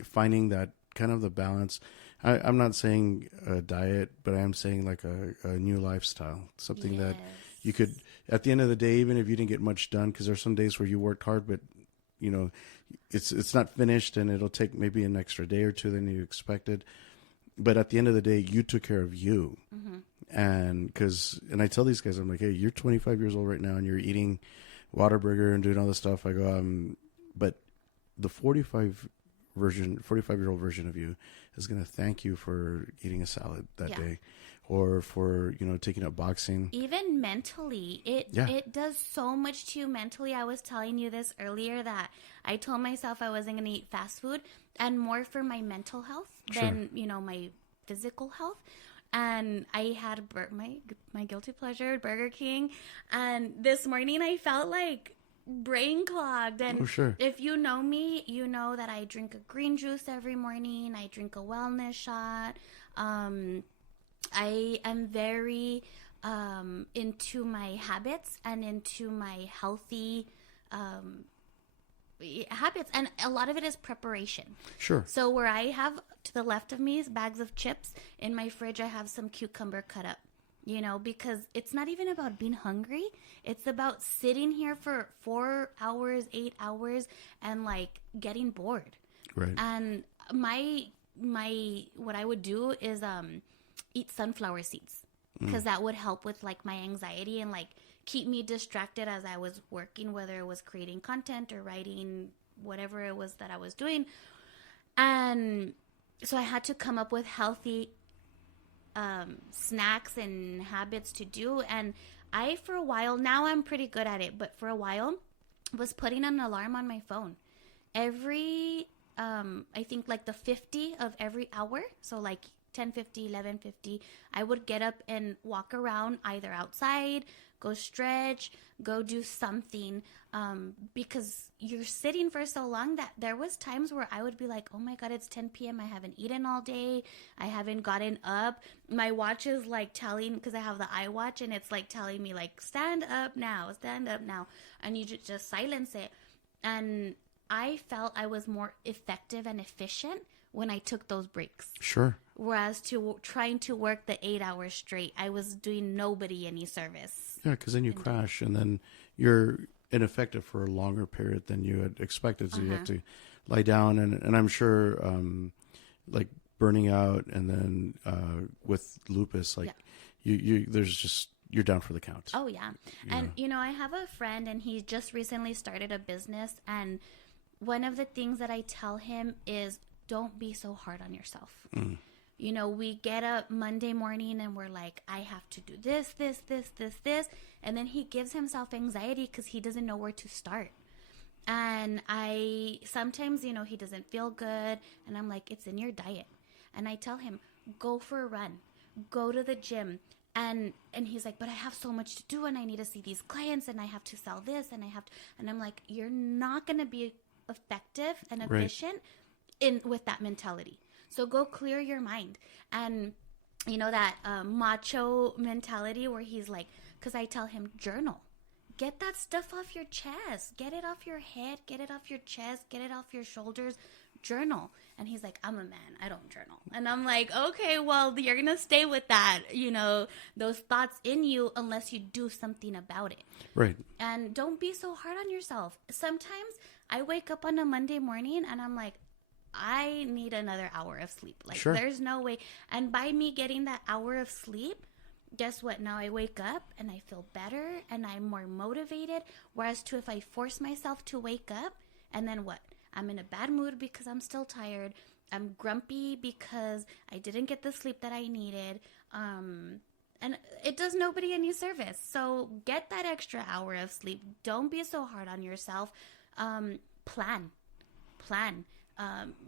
finding that kind of the balance. I'm not saying a diet, but I am saying like a new lifestyle, something that you could, at the end of the day, even if you didn't get much done, because there's some days where you worked hard, but it's not finished and it'll take maybe an extra day or two than you expected. But at the end of the day, you took care of you. And I tell these guys, I'm like, hey, you're 25 years old right now and you're eating Whataburger and doing all this stuff. I go, but the 45-year-old version of you is going to thank you for eating a salad that day, or for, taking up boxing. Even mentally, it does so much to you mentally. I was telling you this earlier, that I told myself I wasn't going to eat fast food, and more for my mental health than, my physical health. And I had my guilty pleasure, Burger King. And this morning I felt like brain clogged. And if you know me, you know that I drink a green juice every morning. I drink a wellness shot. I am very into my habits and into my healthy habits, and a lot of it is preparation. So where I have to the left of me is bags of chips. In my fridge I have some cucumber cut up, because it's not even about being hungry. It's about sitting here for 4 hours, 8 hours, and like getting bored. And my what I would do is eat sunflower seeds, because that would help with like my anxiety and like keep me distracted as I was working, whether it was creating content or writing, whatever it was that I was doing. And so I had to come up with healthy snacks and habits to do. And for a while, now I'm pretty good at it, but for a while was putting an alarm on my phone every I think like the 50 of every hour. So like 10:50, 11:50, I would get up and walk around, either outside, go stretch, go do something, because you're sitting for so long that there was times where I would be like, oh my God, it's 10 p.m. I haven't eaten all day. I haven't gotten up. My watch is like telling, because I have the iWatch, and it's like telling me like, stand up now. And you just silence it. And I felt I was more effective and efficient when I took those breaks. Whereas trying to work the 8 hours straight, I was doing nobody any service. Yeah, because then you crash, and then you're ineffective for a longer period than you had expected. So you have to lie down, and I'm sure like burning out, and then with lupus, like you're down for the count. Oh yeah. And I have a friend, and he just recently started a business, and one of the things that I tell him is, don't be so hard on yourself. We get up Monday morning and we're like, I have to do this. And then he gives himself anxiety because he doesn't know where to start. And sometimes, he doesn't feel good. And I'm like, it's in your diet. And I tell him, go for a run, go to the gym. And he's like, but I have so much to do, and I need to see these clients, and I have to sell this, and and I'm like, you're not going to be effective and efficient with that mentality. So go clear your mind. And that macho mentality where he's like, because I tell him, journal, get that stuff off your chest, get it off your head, get it off your chest, get it off your shoulders, journal. And he's like, I'm a man, I don't journal. And I'm like, okay, well, you're gonna stay with that, those thoughts in you, unless you do something about it. And don't be so hard on yourself. Sometimes I wake up on a Monday morning and I'm like, I need another hour of sleep. Like, there's no way. And by me getting that hour of sleep, guess what? Now I wake up and I feel better and I'm more motivated. Whereas if I force myself to wake up, and then what? I'm in a bad mood because I'm still tired. I'm grumpy because I didn't get the sleep that I needed. And it does nobody any service. So get that extra hour of sleep. Don't be so hard on yourself. Plan.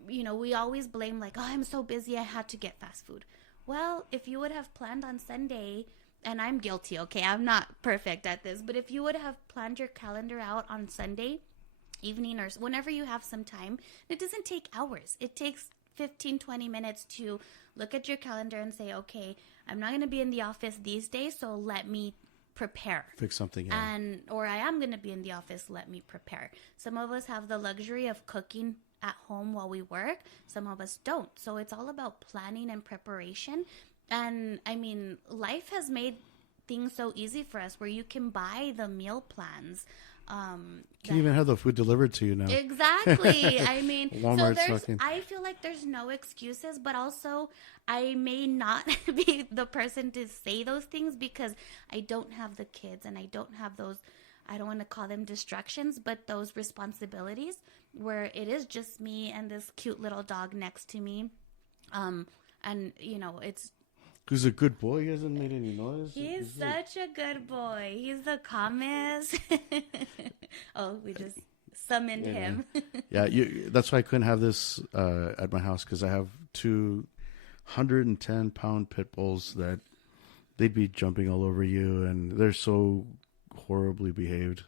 We always blame like, oh, I'm so busy, I had to get fast food. Well, if you would have planned on Sunday, and I'm guilty, okay, I'm not perfect at this, but if you would have planned your calendar out on Sunday evening or whenever you have some time, it doesn't take hours. It takes 15-20 minutes to look at your calendar and say, okay, I'm not going to be in the office these days, so let me prepare. Fix something, yeah. Or I am going to be in the office, let me prepare. Some of us have the luxury of cooking at home while we work. Some of us don't. So it's all about planning and preparation. And I mean, life has made things so easy for us where you can buy the meal plans. You can even have the food delivered to you now. Exactly. I mean, Walmart's so fucking... I feel like there's no excuses, but also I may not be the person to say those things because I don't have the kids and I don't have those, I don't want to call them distractions, but those responsibilities where it is just me and this cute little dog next to me. And you know, it's... He's a good boy. He hasn't made any noise. He's such a good boy. He's the calmest. Oh, we just summoned him. Yeah, that's why I couldn't have this at my house because I have 210-pound pit bulls that they'd be jumping all over you, and they're so horribly behaved.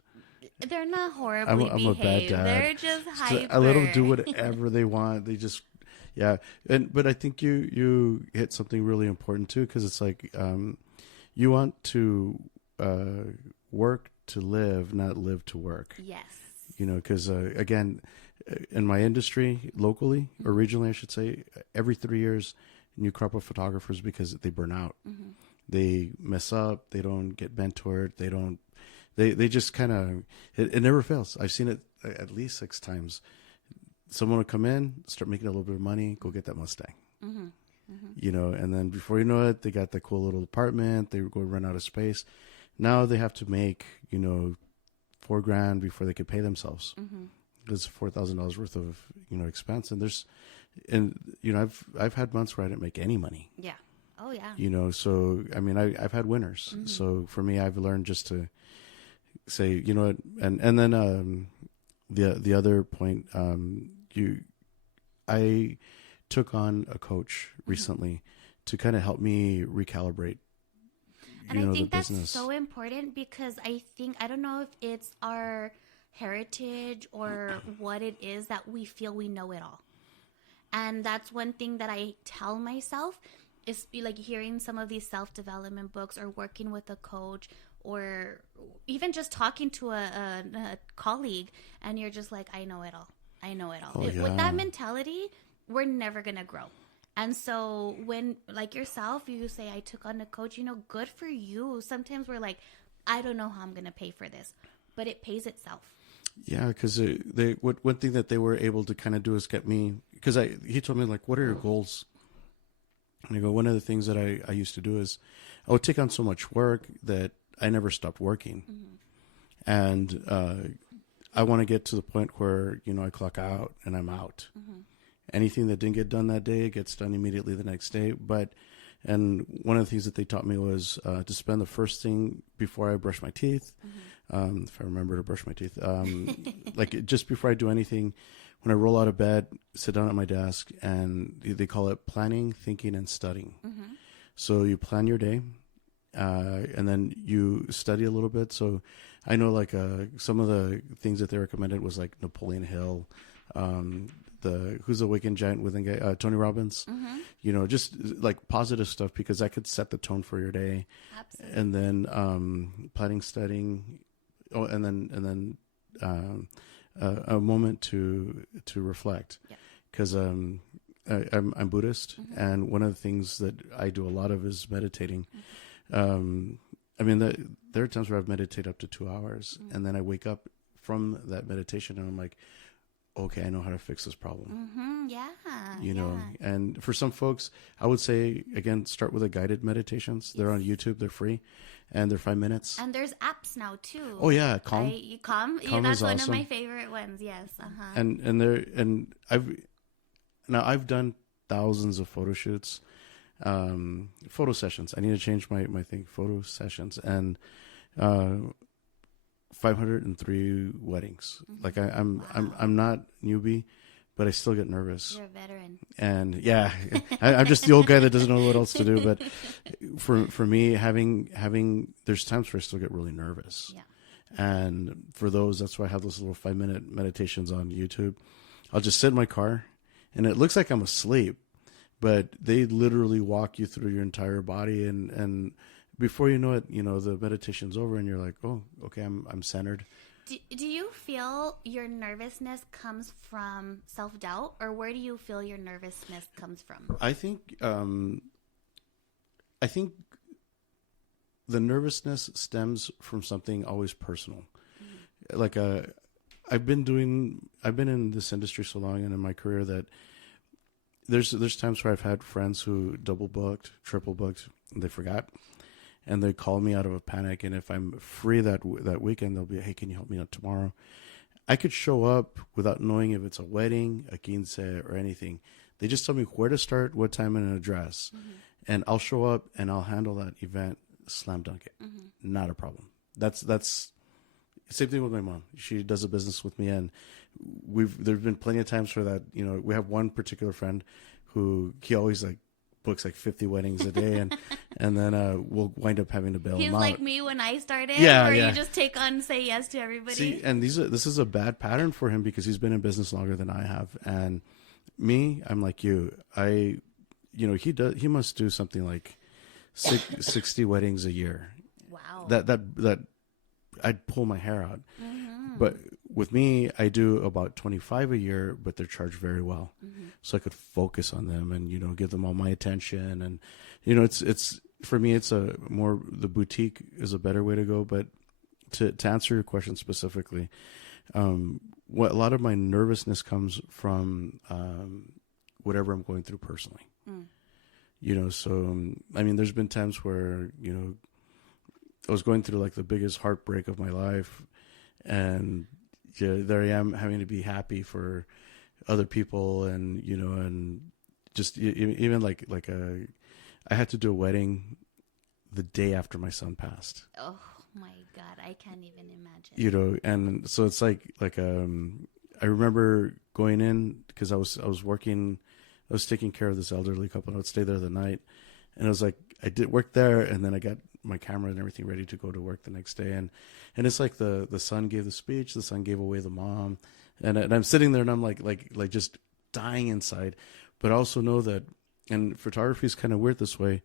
They're not horribly behaved. I'm a bad dad. They're just hyper. I let them do whatever they want. They just... Yeah, but I think you hit something really important too, because it's like you want to work to live, not live to work. Yes. You know, because again, in my industry, locally or regionally, I should say, every 3 years, new crop of photographers because they burn out. Mm-hmm. They mess up. They don't get mentored. They don't. They just kind of. It never fails. I've seen it at least 6 times. Someone will come in, start making a little bit of money, go get that Mustang. Mm-hmm. Mm-hmm. You know, and then before you know it, they got the cool little apartment. They go run out of space. Now they have to make, you know, $4,000 before they can pay themselves. Mm-hmm. There's $4,000 worth of, you know, expense. And you know, I've had months where I didn't make any money. Yeah. Oh yeah. You know, so I mean, I've had winners. Mm-hmm. So for me, I've learned just to say, you know what, and then the other point, I took on a coach recently to kind of help me recalibrate. And I think that's so important because I don't know if it's our heritage or what it is that we feel we know it all. And that's one thing that I tell myself is like hearing some of these self-development books or working with a coach or even just talking to a colleague and you're just like, I know it all. I know it all. Oh, yeah. With that mentality, we're never going to grow. And so when, like yourself, you say, I took on a coach, you know, good for you. Sometimes we're like, I don't know how I'm going to pay for this, but it pays itself. Yeah, because one thing that they were able to kind of do is get me, because he told me, like, what are your goals? And I go, one of the things that I used to do is I would take on so much work that I never stopped working. Mm-hmm. And I want to get to the point where, you know, I clock out and I'm out. Mm-hmm. Anything that didn't get done that day gets done immediately the next day. And one of the things that they taught me was to spend the first thing before I brush my teeth, if I remember to brush my teeth, like just before I do anything, when I roll out of bed, sit down at my desk, and they call it planning, thinking, and studying. Mm-hmm. So you plan your day, and then you study a little bit. So I know like some of the things that they recommended was like Napoleon Hill, who's the Awakened Giant Within guy, Tony Robbins. Mm-hmm. You know, just like positive stuff because that could set the tone for your day. Absolutely. And then planning, studying, and then a moment to reflect. Because I'm Buddhist, mm-hmm. and one of the things that I do a lot of is meditating. Mm-hmm. I mean, there are times where I've meditated up to 2 hours, mm-hmm. and then I wake up from that meditation and I'm like, okay, I know how to fix this problem. Mm-hmm. Yeah. You know, and for some folks, I would say, again, start with the guided meditations. Yes. They're on YouTube. They're free. And they're 5 minutes. And there's apps now, too. Oh, yeah. Calm. Calm. Yeah, that's one of my favorite ones. Yes. Uh-huh. And I've done thousands of photo shoots, photo sessions. I need to change my thing, photo sessions. And 503 weddings. Mm-hmm. Like I'm not newbie, but I still get nervous. You're a veteran. And yeah, I'm just the old guy that doesn't know what else to do. But for me, having there's times where I still get really nervous. Yeah. And for those, that's why I have those little 5-minute meditations on YouTube. I'll just sit in my car, and it looks like I'm asleep, but they literally walk you through your entire body and before you know it, the meditation's over and you're like, oh, okay, I'm centered. Do you feel your nervousness comes from self-doubt, or where do you feel your nervousness comes from? I think the nervousness stems from something always personal. Like I've been in this industry so long and in my career that there's times where I've had friends who double booked, triple booked, and they forgot, and they call me out of a panic. And if I'm free that weekend, they'll be, hey, can you help me out tomorrow? I could show up without knowing if it's a wedding, a quince, or anything. They just tell me where to start, what time, and an address, and I'll show up and I'll handle that event, slam dunk it, not a problem. That's same thing with my mom. She does a business with me, and there's been plenty of times for that. We have one particular friend who he always like books like 50 weddings a day, and then we'll wind up having to bail He's him out. like me when I started, yeah. you just say yes to everybody. See, and this is a bad pattern for him because he's been in business longer than I have, and me, I'm like you. He must do something like 60 weddings a year. Wow. That I'd pull my hair out. But with me, I do about 25 a year, but they're charged very well. So I could focus on them and, give them all my attention. And, it's for me, it's the boutique is a better way to go. But to answer your question specifically, what a lot of my nervousness comes from, whatever I'm going through personally. There's been times where, I was going through like the biggest heartbreak of my life, and there I am having to be happy for other people, and and just even like I had to do a wedding the day after my son passed. Oh my God, I can't even imagine. And so it's like I remember going in because I was working, I was taking care of this elderly couple, and I would stay there the night, and I was like, I did work there, and then I got my camera and everything ready to go to work the next day, and it's like the son gave the speech, the son gave away the mom, and I'm sitting there and I'm like just dying inside, but I also know that, and photography is kind of weird this way,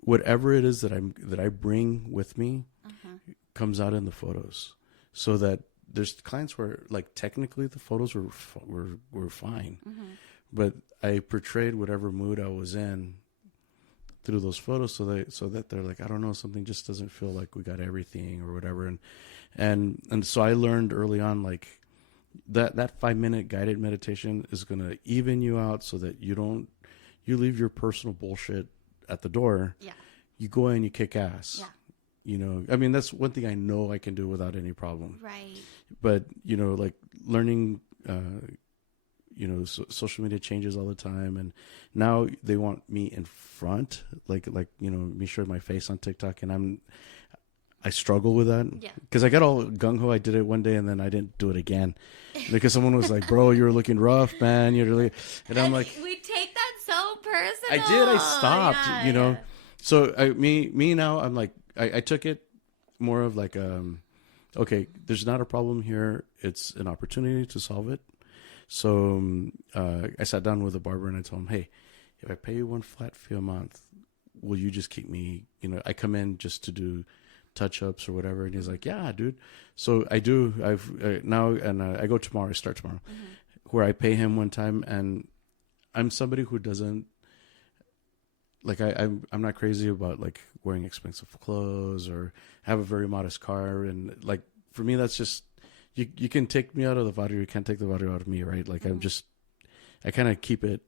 whatever it is that I bring with me comes out in the photos, so that there's clients where like technically the photos were fine, but I portrayed whatever mood I was in through those photos, so that they're like, I don't know, something just doesn't feel like we got everything or whatever, and so I learned early on, like that 5-minute guided meditation is gonna even you out, so that you leave your personal bullshit at the door. Yeah, you go in, you kick ass. Yeah, that's one thing I know I can do without any problem. Right. But like learning. Social media changes all the time, and now they want me in front, like me showing my face on TikTok, and I struggle with that. Yeah. Because I got all gung ho. I did it one day, and then I didn't do it again because someone was like, "Bro, you're looking rough, man. You're really," and I'm like, "We take that so personal." I did. I stopped. Yeah. So me now, I'm like, I took it more of like, okay, there's not a problem here. It's an opportunity to solve it. So I sat down with the barber and I told him, hey, if I pay you one flat fee a month, will you just keep me, I come in just to do touch-ups or whatever. And he's like, yeah, dude. So I do. I go tomorrow. I start tomorrow, where I pay him one time. And I'm somebody who doesn't, like, I'm not crazy about like wearing expensive clothes or have a very modest car. And like, for me, that's just, you can take me out of the value, you can't take the value out of me, right? Like I kind of keep it,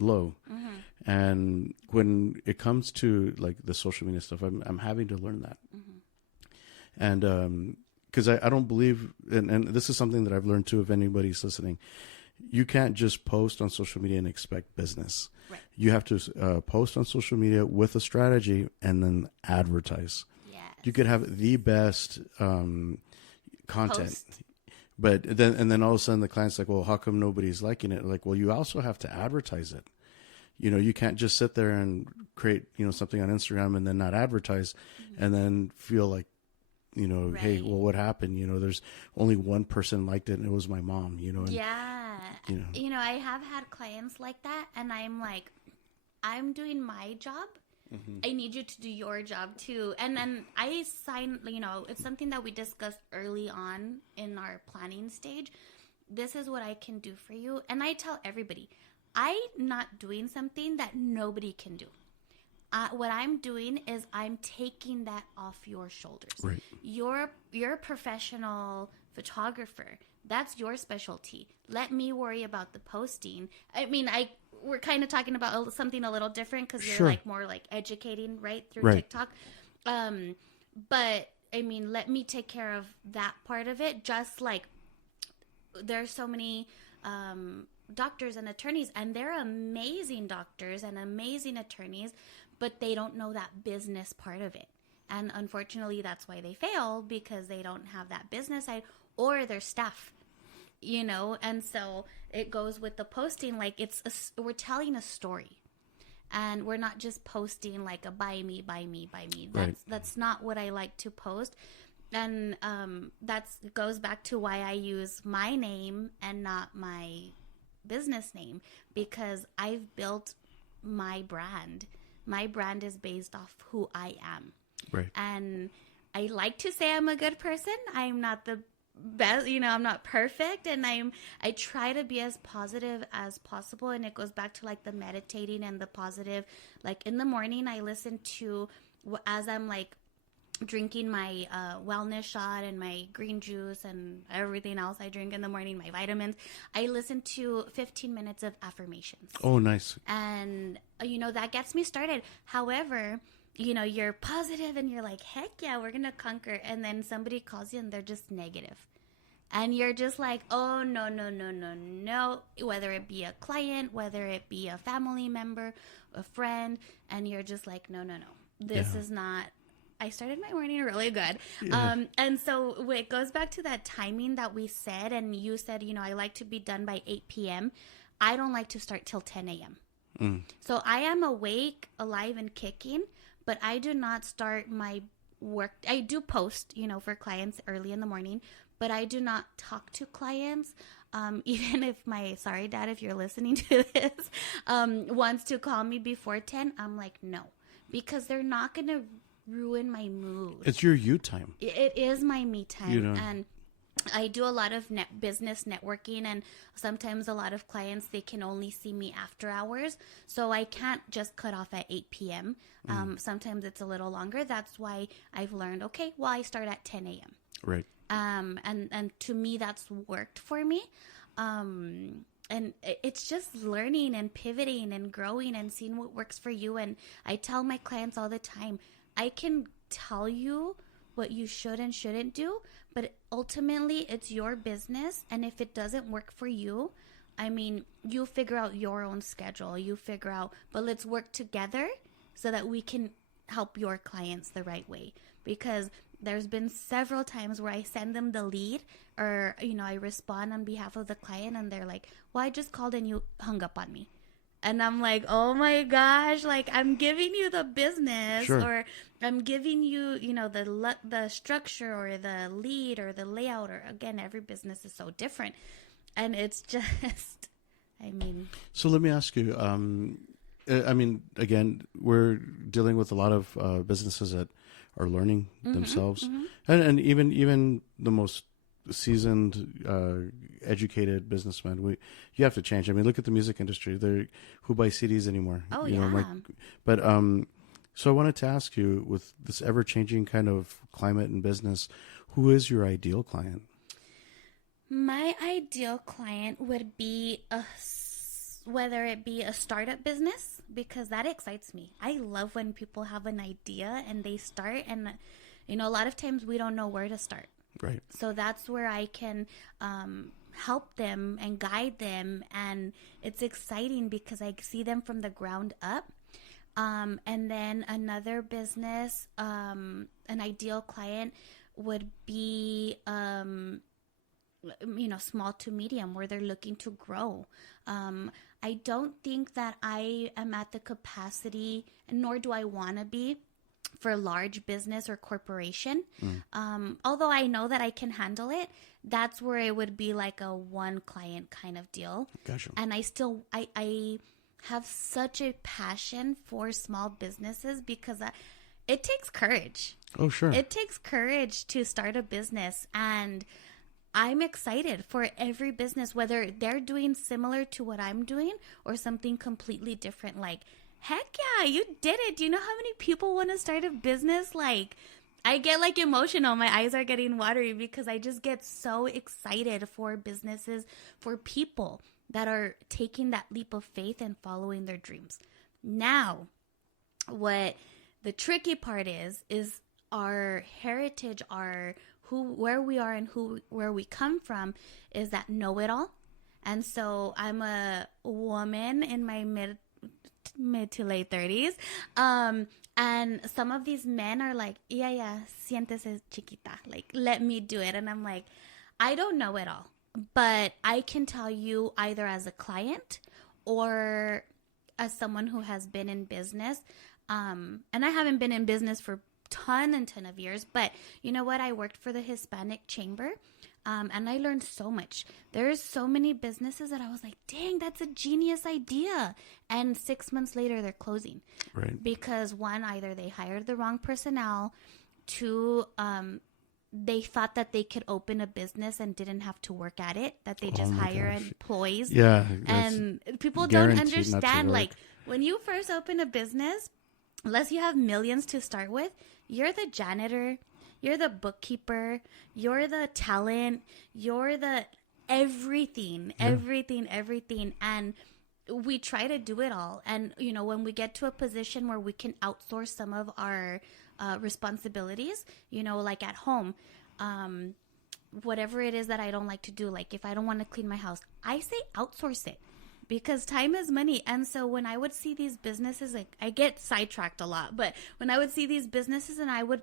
low. And when it comes to like the social media stuff, I'm having to learn that. And because I don't believe, and this is something that I've learned too, if anybody's listening, you can't just post on social media and expect business. Right. You have to post on social media with a strategy and then advertise. Yes. You could have the best content, post. But then all of a sudden the client's like, well, how come nobody's liking it? Like, well, you also have to advertise it. You can't just sit there and create, something on Instagram and then not advertise and then feel like, right. Hey, well, what happened? There's only one person liked it and it was my mom, and, yeah. I have had clients like that, and I'm like, I'm doing my job. I need you to do your job too. And then I sign, it's something that we discussed early on in our planning stage. This is what I can do for you. And I tell everybody, I'm not doing something that nobody can do. What I'm doing is I'm taking that off your shoulders. Right. You're a professional photographer. That's your specialty. Let me worry about the posting. I mean, we're kind of talking about something a little different because you're like more like educating, right, through TikTok. But I mean, let me take care of that part of it. Just like there's so many doctors and attorneys, and they're amazing doctors and amazing attorneys, but they don't know that business part of it. And unfortunately, that's why they fail, because they don't have that business side or their staff, And so it goes with the posting. Like we're telling a story, and we're not just posting like a buy me, buy me, buy me. That's not what I like to post. And that goes back to why I use my name and not my business name, because I've built my brand. My brand is based off who I am. Right. And I like to say I'm a good person. I'm not the best, I'm not perfect. And I try to be as positive as possible. And it goes back to like the meditating and the positive. Like in the morning, I listen to, as I'm like drinking my wellness shot and my green juice and everything else I drink in the morning, my vitamins, I listen to 15 minutes of affirmations. Oh, nice. And, that gets me started. However, you're positive and you're like, heck yeah, we're going to conquer. And then somebody calls you and they're just negative. And you're just like, oh, no, no, no, no, no. Whether it be a client, whether it be a family member, a friend. And you're just like, no, no, no. This is not... I started my morning really good. Yeah. And so it goes back to that timing that we said. And you said, I like to be done by 8 p.m. I don't like to start till 10 a.m. So I am awake, alive, and kicking, but I do not start my work. I do post, for clients early in the morning, but I do not talk to clients. Even if sorry, Dad, if you're listening to this, wants to call me before 10, I'm like, no, because they're not going to ruin my mood. It's your you time. It is my me time. And I do a lot of business networking, and sometimes a lot of clients, they can only see me after hours. So I can't just cut off at 8 p.m. Sometimes it's a little longer. That's why I've learned, okay, well, I start at 10 a.m. Right. And to me, that's worked for me. And it's just learning and pivoting and growing and seeing what works for you. And I tell my clients all the time, I can tell you what you should and shouldn't do, but ultimately it's your business. And if it doesn't work for you, I mean, you figure out your own schedule, but let's work together so that we can help your clients the right way. Because there's been several times where I send them the lead, or, I respond on behalf of the client, and they're like, well, I just called and you hung up on me. And I'm like, oh my gosh, like I'm giving you the business, or I'm giving you, the structure or the lead or the layout, or again, every business is so different. And it's just, So let me ask you, again, we're dealing with a lot of businesses that are learning themselves. And even the most seasoned, educated businessmen, you have to change. Look at the music industry. Who buys CDs anymore? Oh, But so I wanted to ask you, with this ever-changing kind of climate in business, who is your ideal client? My ideal client would be whether it be a startup business, because that excites me. I love when people have an idea and they start, and a lot of times we don't know where to start. Right. So that's where I can help them and guide them, and it's exciting because I see them from the ground up. And then another business, an ideal client would be small to medium, where they're looking to grow. I don't think that I am at the capacity, nor do I want to be, for large business or corporation. Although I know that I can handle it, that's where it would be like a one client kind of deal. Gotcha. And I have such a passion for small businesses because it takes courage. Oh, sure. It takes courage to start a business, and I'm excited for every business, whether they're doing similar to what I'm doing or something completely different. Like, heck yeah, you did it. Do you know how many people want to start a business? Like, I get like emotional. My eyes are getting watery because I just get so excited for businesses, for people that are taking that leap of faith and following their dreams. Now, what the tricky part is our heritage, our where we are and where we come from is that know-it-all. And so I'm a woman in my mid to late 30s. And some of these men are like, yeah, siéntese chiquita. Like, let me do it. And I'm like, I don't know it all, but I can tell you either as a client or as someone who has been in business. And I haven't been in business for ton of years, but you know what? I worked for the Hispanic Chamber. And I learned so much. There's so many businesses that I was like, dang, that's a genius idea. And 6 months later, they're closing. Right. Because one, either they hired the wrong personnel. Two, they thought that they could open a business and didn't have to work at it, that they just hire employees. Yeah. And people don't understand, like, when you first open a business, unless you have millions to start with, you're the janitor, you're the bookkeeper, you're the talent, you're the everything. And we try to do it all. And, you know, when we get to a position where we can outsource some of our responsibilities, you know, like at home, whatever it is that I don't like to do, like if I don't want to clean my house, I say outsource it. Because time is money. And so when I would see these businesses, like I get sidetracked a lot, but when I would see these businesses and I would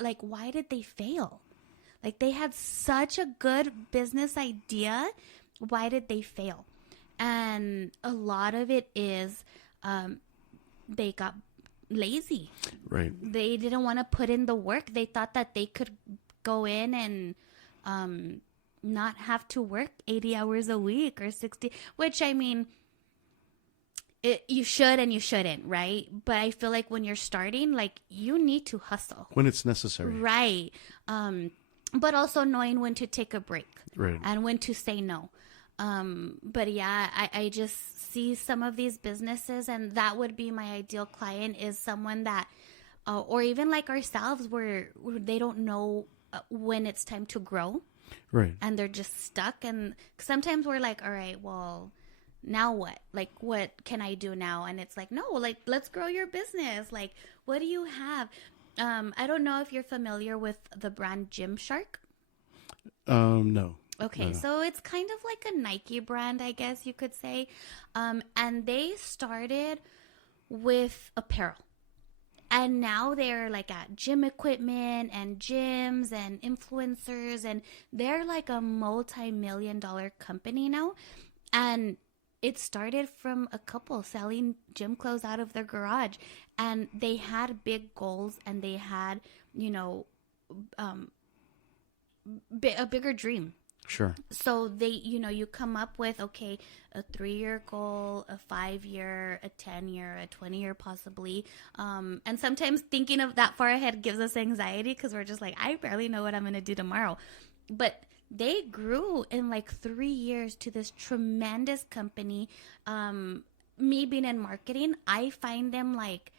like, why did they fail? Like they had such a good business idea. Why did they fail? And a lot of it is they got lazy. Right. They didn't want to put in the work. They thought that they could go in and not have to work 80 hours a week or 60, which I mean, you should and you shouldn't, right? But I feel like when you're starting, like you need to hustle. When it's necessary. Right. But also knowing when to take a break. Right. And when to say no. But yeah, I just see some of these businesses, and that would be my ideal client, is someone that, or even like ourselves, where they don't know when it's time to grow. Right. And they're just stuck. And sometimes we're like, all right, well, now what? Like, what can I do now? And it's like, no, like, let's grow your business. Like, what do you have? I don't know if you're familiar with the brand Gymshark. No. Okay, so it's kind of like a Nike brand, I guess you could say. And they started with apparel. And now they're like at gym equipment and gyms and influencers. And they're like a multi-million-dollar company now. And it started from a couple selling gym clothes out of their garage. And they had big goals, and they had, you know, a bigger dream. Sure. So they, you know, you come up with, okay, a 3-year goal, a 5-year, a 10-year, a 20-year possibly. And sometimes thinking of that far ahead gives us anxiety because we're just like, I barely know what I'm going to do tomorrow. But they grew in like 3 years to this tremendous company. Me being in marketing, I find them like,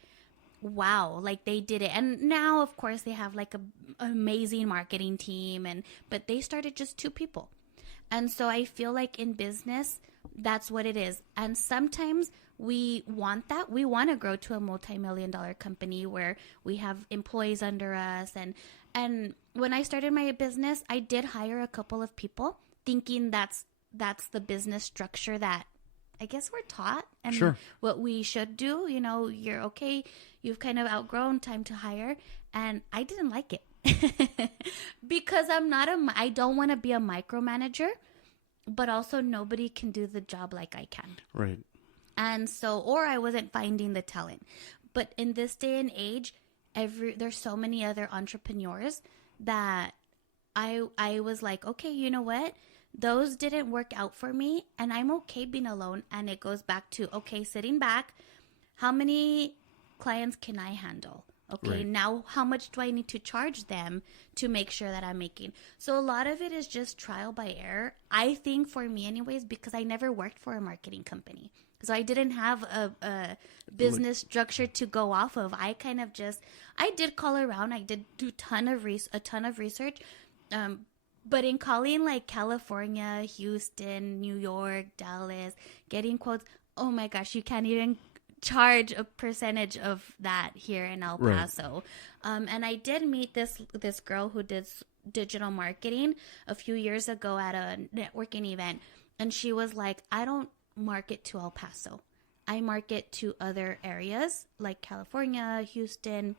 wow, like they did it. And now, of course, they have like an amazing marketing team, but they started just 2 people. And so I feel like in business, that's what it is. And sometimes we want that. We want to grow to a multi-million-dollar company where we have employees under us. And when I started my business, I did hire a couple of people thinking that's the business structure that I guess we're taught and Sure. what we should do. You know, you're okay. You've kind of outgrown, time to hire. And I didn't like it because I don't want to be a micromanager, but also nobody can do the job like I can. Right. And so, or I wasn't finding the talent. But in this day and age, there's so many other entrepreneurs that I was like, okay, you know what? those didn't work out for me, and I'm okay being alone. And it goes back to, okay, sitting back, how many clients can I handle? Okay, Right. now how much do I need to charge them to make sure that I'm making? So a lot of it is just trial by error. I think for me anyways, because I never worked for a marketing company. So I didn't have a business structure to go off of. I kind of just, I did call around. I did do a ton of research. But in calling like California, Houston, New York, Dallas, getting quotes, oh my gosh, you can't even charge a percentage of that here in El Right. Paso. And I did meet this girl who did digital marketing a few years ago at a networking event, and she was like, I don't market to El Paso. I market to other areas like California, Houston,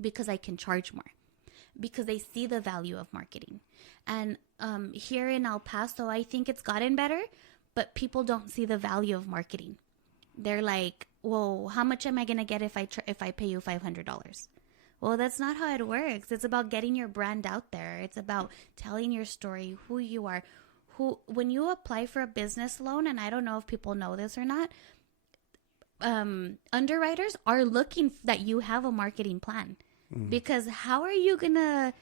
because I can charge more, because they see the value of marketing. And here in El Paso, I think it's gotten better, but people don't see the value of marketing. They're like, well, how much am I going to get if I pay you $500? Well, that's not how it works. It's about getting your brand out there. It's about telling your story, who you are. When you apply for a business loan, and I don't know if people know this or not, underwriters are looking that you have a marketing plan. Because how are you going to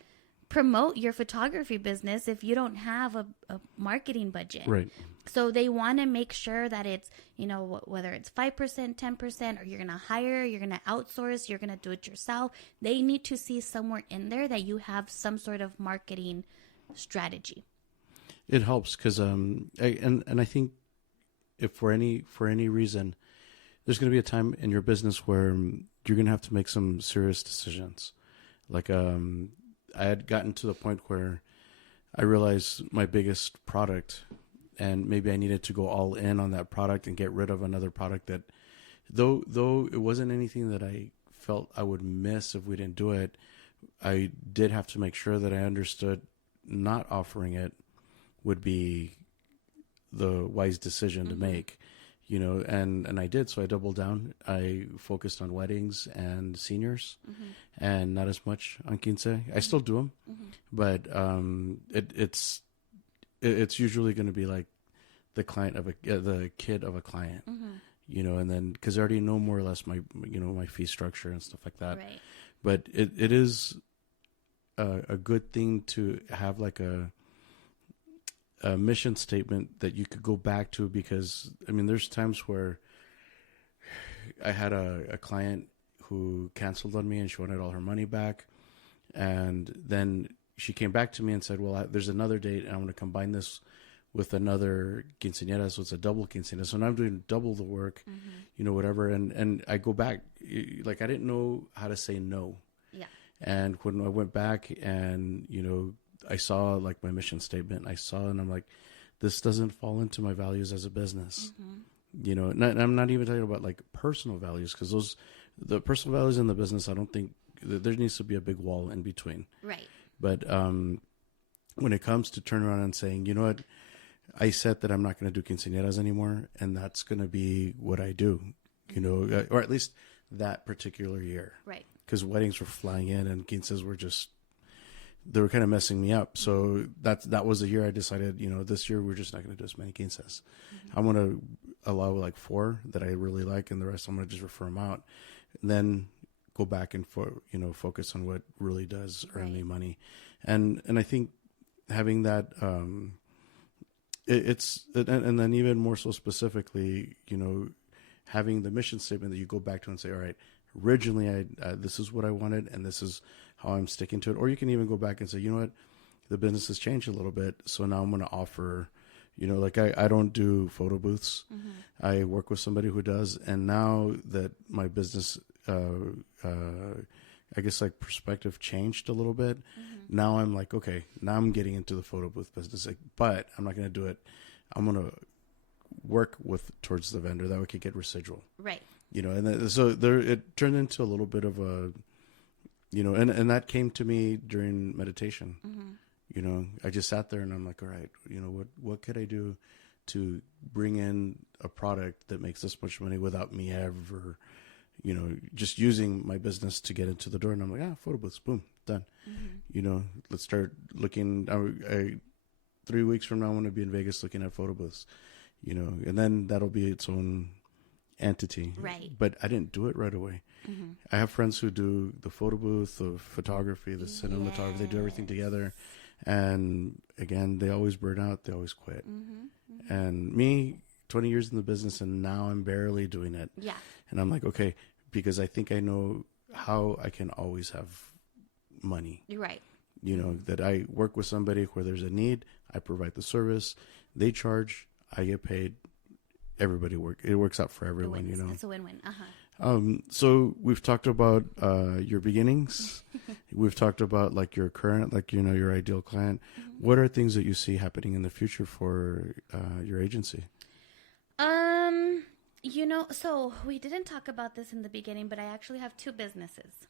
promote your photography business if you don't have a marketing budget? Right. So they want to make sure that it's, whether it's 5%, 10%, or you're going to hire, you're going to outsource, you're going to do it yourself. They need to see somewhere in there that you have some sort of marketing strategy. It helps because I think if for any reason, there's going to be a time in your business where you're going to have to make some serious decisions. Like I had gotten to the point where I realized my biggest product, and maybe I needed to go all in on that product and get rid of another product that, though it wasn't anything that I felt I would miss if we didn't do it, I did have to make sure that I understood not offering it would be the wise decision to make, and I did. So I doubled down. I focused on weddings and seniors, and not as much on quince. I still do them, but it's usually going to be like the client of the kid of a client, and then because I already know more or less my my fee structure and stuff like that. Right. But it is a good thing to have like a mission statement that you could go back to, because there's times where I had a client who canceled on me and she wanted all her money back, and then she came back to me and said, well, there's another date and I want to combine this with another quinceañera, so it's a double quinceañera, so now I'm doing double the work, whatever, and I go back, like I didn't know how to say no. Yeah. And when I went back and I saw like my mission statement, and I'm like, this doesn't fall into my values as a business. And I'm not even talking about like personal values, because the personal values in the business, I don't think there needs to be a big wall in between. Right. But when it comes to turning around and saying, you know what, I said that I'm not going to do quinceañeras anymore, and that's going to be what I do, or at least that particular year. Right. Because weddings were flying in and quinces were they were kind of messing me up. So that was the year I decided, this year we're just not going to do as many quinces. I'm going to allow like 4 that I really like, and the rest I'm going to just refer them out. And then go back and focus on what really does earn me money. And I think having that, and then even more so specifically, having the mission statement that you go back to and say, all right, originally this is what I wanted, and this is how I'm sticking to it. Or you can even go back and say, you know what, the business has changed a little bit, so now I'm going to offer, like I don't do photo booths. I work with somebody who does, and now that my business, I guess like perspective changed a little bit. Now I'm like, okay, now I'm getting into the photo booth business, but I'm not going to do it. I'm going to work towards the vendor that we could get residual. Right. And so it turned into a little bit of a, and that came to me during meditation. I just sat there and I'm like, all right, what could I do to bring in a product that makes this much money without me ever, just using my business to get into the door. And I'm like, photo booths, boom, done. Let's start looking. 3 weeks from now, I'm going to be in Vegas looking at photo booths, and then that'll be its own entity. Right. But I didn't do it right away. Mm-hmm. I have friends who do the photo booth, the photography, the cinematography. They do everything together. And again, they always burn out. They always quit. Mm-hmm. And me, 20 years in the business, and now I'm barely doing it. Yeah. And I'm like, okay, because I think I know how I can always have money. You're right. That I work with somebody where there's a need. I provide the service. They charge. I get paid. Everybody it works out for everyone, It's a win-win. Uh-huh. So we've talked about your beginnings. We've talked about like your current, your ideal client. Mm-hmm. What are things that you see happening in the future for your agency? So we didn't talk about this in the beginning, but I actually have 2 businesses.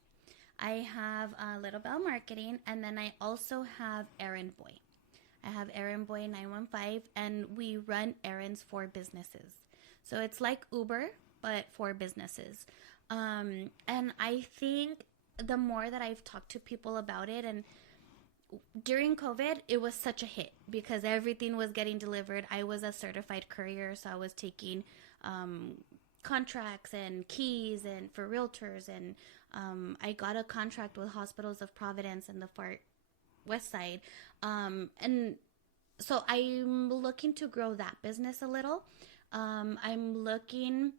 I have Little Belle Marketing, and then I also have Errand Boy. I have Errand Boy 915, and we run errands for businesses. So it's like Uber, but for businesses. And I think the more that I've talked to people about it, and during COVID, it was such a hit because everything was getting delivered. I was a certified courier, so I was taking contracts and keys and for realtors, and I got a contract with Hospitals of Providence and the far west side. And so I'm looking to grow that business a little. I'm looking,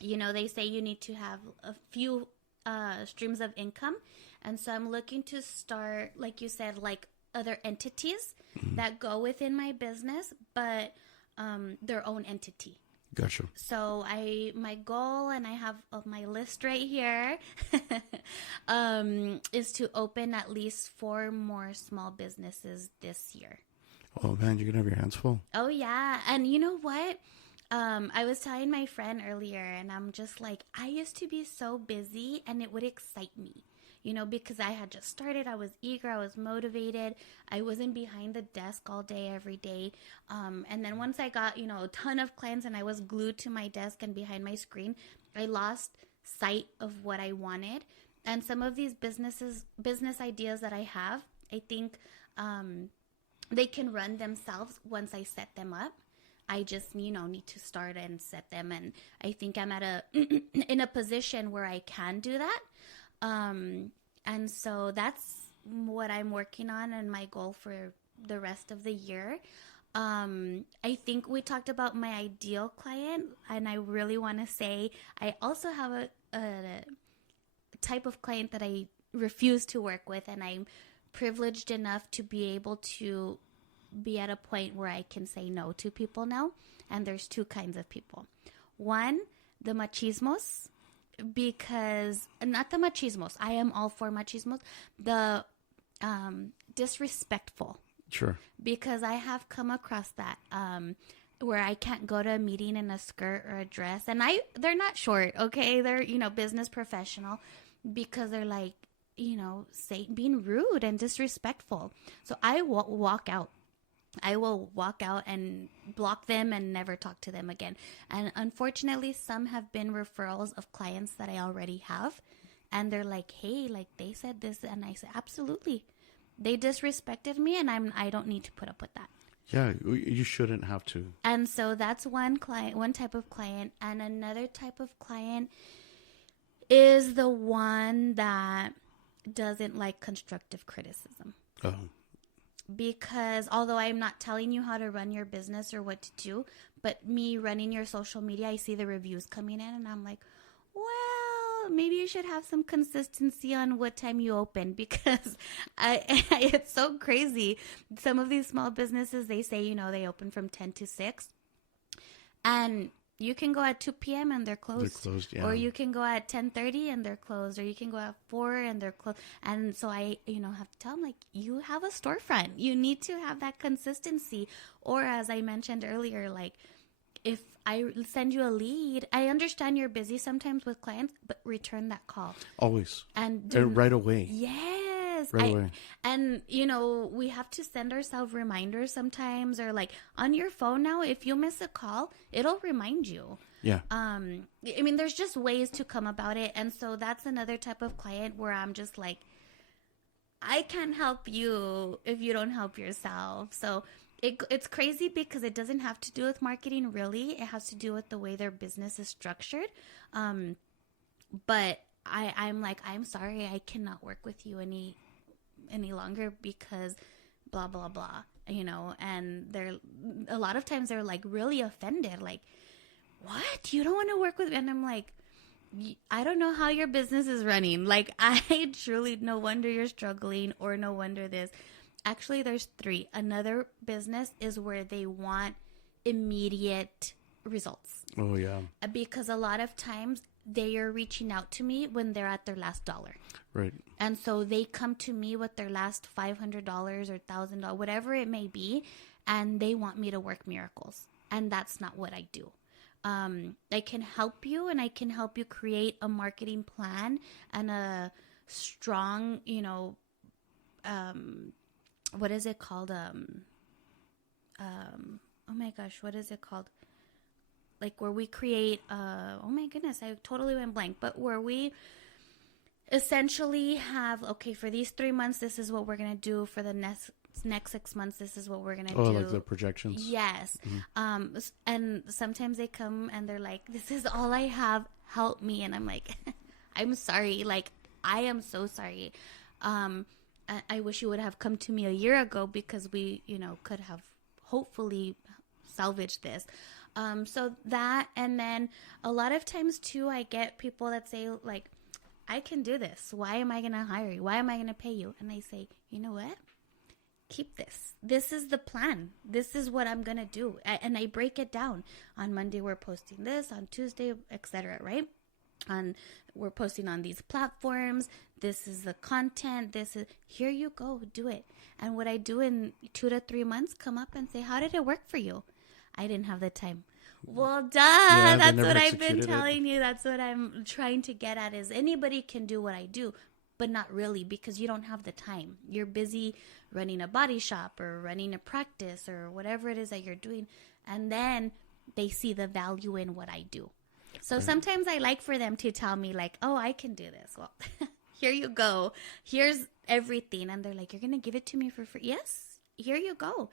they say you need to have a few streams of income. And so I'm looking to start, like you said, like other entities that go within my business, but their own entity. Gotcha. So my goal, and I have my list right here, is to open at least 4 more small businesses this year. Oh man, you're gonna have your hands full. Oh yeah, and you know what? I was telling my friend earlier, and I'm just like, I used to be so busy, and it would excite me. Because I had just started, I was eager, I was motivated, I wasn't behind the desk all day, every day. And then once I got, a ton of clients and I was glued to my desk and behind my screen, I lost sight of what I wanted. And some of these business ideas that I have, I think they can run themselves once I set them up. I just, need to start and set them. And I think I'm in a position where I can do that. And so that's what I'm working on and my goal for the rest of the year. I think we talked about my ideal client, and I really want to say I also have a type of client that I refuse to work with, and I'm privileged enough to be able to be at a point where I can say no to people now. And there's 2 kinds of people. One, the machismos. Because not the machismos, I am all for machismos, the disrespectful. Sure. Because I have come across that where I can't go to a meeting in a skirt or a dress, and they're not short, okay, they're business professional, because they're like being rude and disrespectful. So I walk out. I will walk out and block them and never talk to them again. And unfortunately, some have been referrals of clients that I already have. And they're like, hey, like they said this. And I said, absolutely. They disrespected me, and I don't need to put up with that. Yeah, you shouldn't have to. And so that's one type of client. And another type of client is the one that doesn't like constructive criticism. Oh. Because although I'm not telling you how to run your business or what to do, but me running your social media, I see the reviews coming in, and I'm like, well, maybe you should have some consistency on what time you open, because it's so crazy. Some of these small businesses, they say, they open from 10 to 6, and you can go at 2 p.m. and they're closed. They're closed, yeah. Or you can go at 10:30 and they're closed. Or you can go at 4 and they're closed. And so I, have to tell them, like, you have a storefront. You need to have that consistency. Or as I mentioned earlier, like, if I send you a lead, I understand you're busy sometimes with clients, but return that call. Always. And right away. Yes. Right away. And, we have to send ourselves reminders sometimes, or like on your phone now, if you miss a call, it'll remind you. Yeah. There's just ways to come about it. And so that's another type of client where I'm just like, I can't help you if you don't help yourself. So it's crazy because it doesn't have to do with marketing, really. It has to do with the way their business is structured. But I'm like, I'm sorry, I cannot work with you any longer because blah blah blah, and they're a lot of times they're like really offended, like, what, you don't want to work with me? And I'm like, I don't know how your business is running. Like, I truly, no wonder you're struggling, or no wonder this. Actually, there's three. Another business is where they want immediate results. Oh, yeah. Because a lot of times they are reaching out to me when they're at their last dollar. Right. And so they come to me with their last $500 or $1,000, whatever it may be, and they want me to work miracles. And that's not what I do. I can help you, and I can help you create a marketing plan and a strong, what is it called? Oh my gosh, what is it called? Like where we create, oh my goodness, I totally went blank, but where we essentially have, okay, for these 3 months, this is what we're going to do. For the next 6 months, this is what we're going to do. Oh, like the projections? Yes. Mm-hmm. And sometimes they come and they're like, this is all I have. Help me. And I'm like, I'm sorry. Like, I am so sorry. I wish you would have come to me a year ago because we, could have hopefully salvaged this. So that, and then a lot of times too, I get people that say like, I can do this. Why am I going to hire you? Why am I going to pay you? And I say, you know what? Keep this. This is the plan. This is what I'm going to do. And I break it down. On Monday, we're posting this. On Tuesday, etc. Right? We're posting on these platforms. This is the content. Here you go. Do it. And what I do in 2 to 3 months, come up and say, how did it work for you? I didn't have the time. Well, duh. Yeah, that's what I've been telling you. That's what I'm trying to get at, is anybody can do what I do, but not really, because you don't have the time. You're busy running a body shop or running a practice or whatever it is that you're doing. And then they see the value in what I do. So sometimes I like for them to tell me like, oh, I can do this. Well, here you go. Here's everything. And they're like, you're going to give it to me for free? Yes, here you go.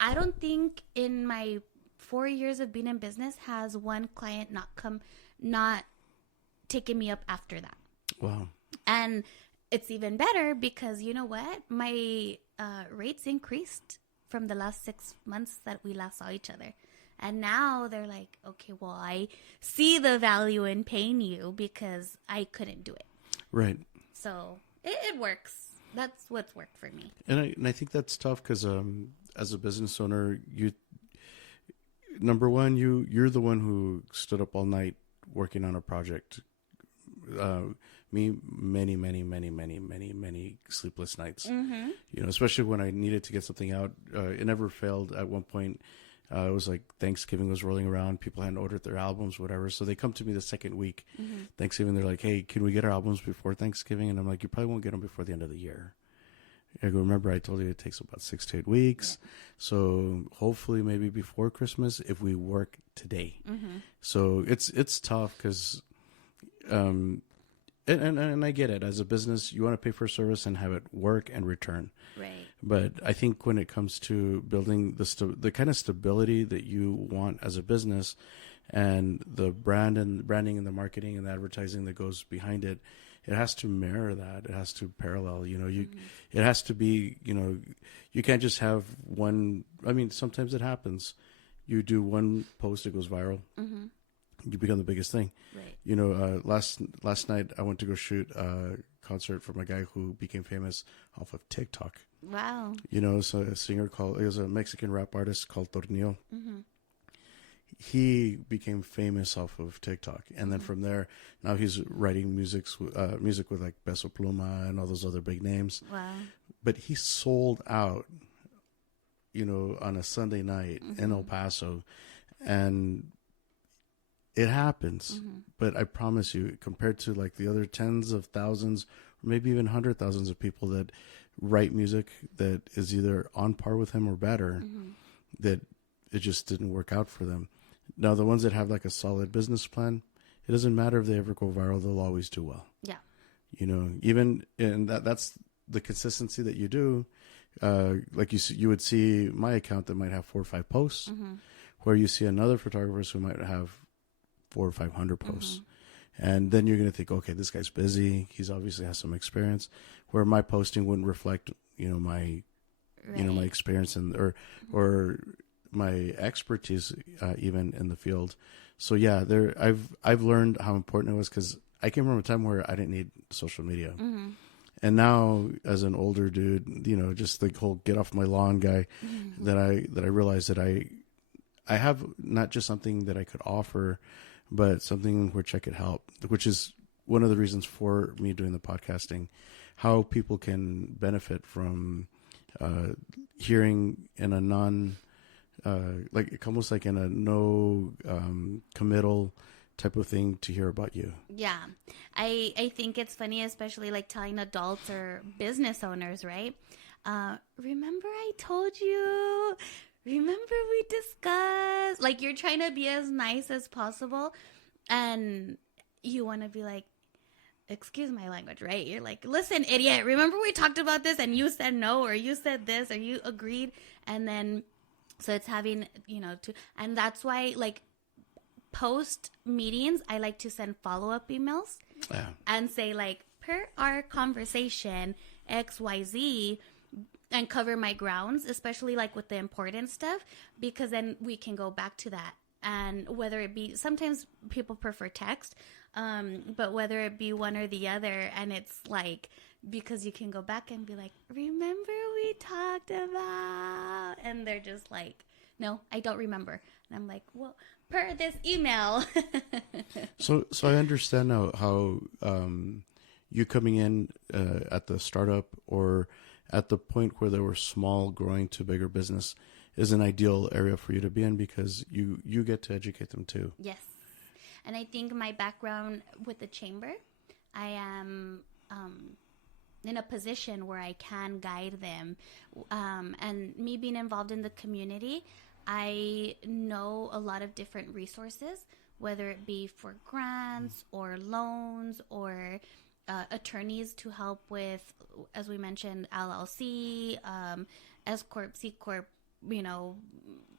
I don't think in my 4 years of being in business has one client not taken me up after that. Wow. And it's even better because you know what? My rates increased from the last 6 months that we last saw each other. And now they're like, okay, well, I see the value in paying you because I couldn't do it. Right. So it works. That's what's worked for me. And I think that's tough because as a business owner, number one, you're the one who stood up all night working on a project. Me, many sleepless nights. Mm-hmm. Especially when I needed to get something out. It never failed. At one point, it was like Thanksgiving was rolling around. People hadn't ordered their albums, whatever. So they come to me the second week, Thanksgiving. They're like, hey, can we get our albums before Thanksgiving? And I'm like, you probably won't get them before the end of the year. I go, remember I told you it takes about 6 to 8 weeks. Yeah. So hopefully maybe before Christmas if we work today. Mm-hmm. So it's tough because, and I get it. As a business, you want to pay for a service and have it work and return. Right. But I think when it comes to building the kind of stability that you want as a business, and the branding and the marketing and the advertising that goes behind it, it has to mirror that. It has to parallel. It has to be. You can't just have one. I mean, sometimes it happens. You do one post, it goes viral. Mm-hmm. You become the biggest thing. Right. Last night I went to go shoot a concert from a guy who became famous off of TikTok. Wow. So he was a Mexican rap artist called Tornillo. Mm-hmm. He became famous off of TikTok. And then from there, now he's writing music with like Peso Pluma and all those other big names. Wow. But he sold out, on a Sunday night in El Paso. And it happens. Mm-hmm. But I promise you, compared to like the other tens of thousands, or maybe even 100,000s of people that write music that is either on par with him or better, that it just didn't work out for them. Now, the ones that have like a solid business plan, it doesn't matter if they ever go viral, they'll always do well. Yeah. Even, and that's the consistency that you do. like you would see my account that might have 4 or 5 posts, where you see another photographers who might have 400 or 500 posts. And then you're going to think, okay, this guy's busy. He's obviously has some experience, where my posting wouldn't reflect, my, my experience or my expertise, even in the field. So yeah, I've learned how important it was, because I came from a time where I didn't need social media. And now, as an older dude, just the whole get off my lawn guy, that I realized that I have not just something that I could offer, but something which I could help, which is one of the reasons for me doing the podcasting, how people can benefit from hearing in a non, like almost like in a no committal type of thing, to hear about you. Yeah. I think it's funny, especially like telling adults or business owners, right? Remember I told you, remember we discussed, like you're trying to be as nice as possible, and you want to be like, excuse my language, right? You're like, listen, idiot, remember we talked about this and you said no, or you said this, or you agreed. And then, so it's having, and that's why, like, post meetings, I like to send follow-up emails and say, like, per our conversation, XYZ, and cover my grounds, especially like with the important stuff, because then we can go back to that. And whether it be, sometimes people prefer text, but whether it be one or the other, and it's like, because you can go back and be like, remember we talked about, and they're just like, no, I don't remember. And I'm like, well, per this email. So I understand now how you coming in at the startup or at the point where they were small, growing to bigger business, is an ideal area for you to be in, because you get to educate them too. Yes. And I think my background with the chamber, I am in a position where I can guide them. And me being involved in the community, I know a lot of different resources, whether it be for grants or loans or attorneys to help with, as we mentioned, LLC, S Corp, C Corp,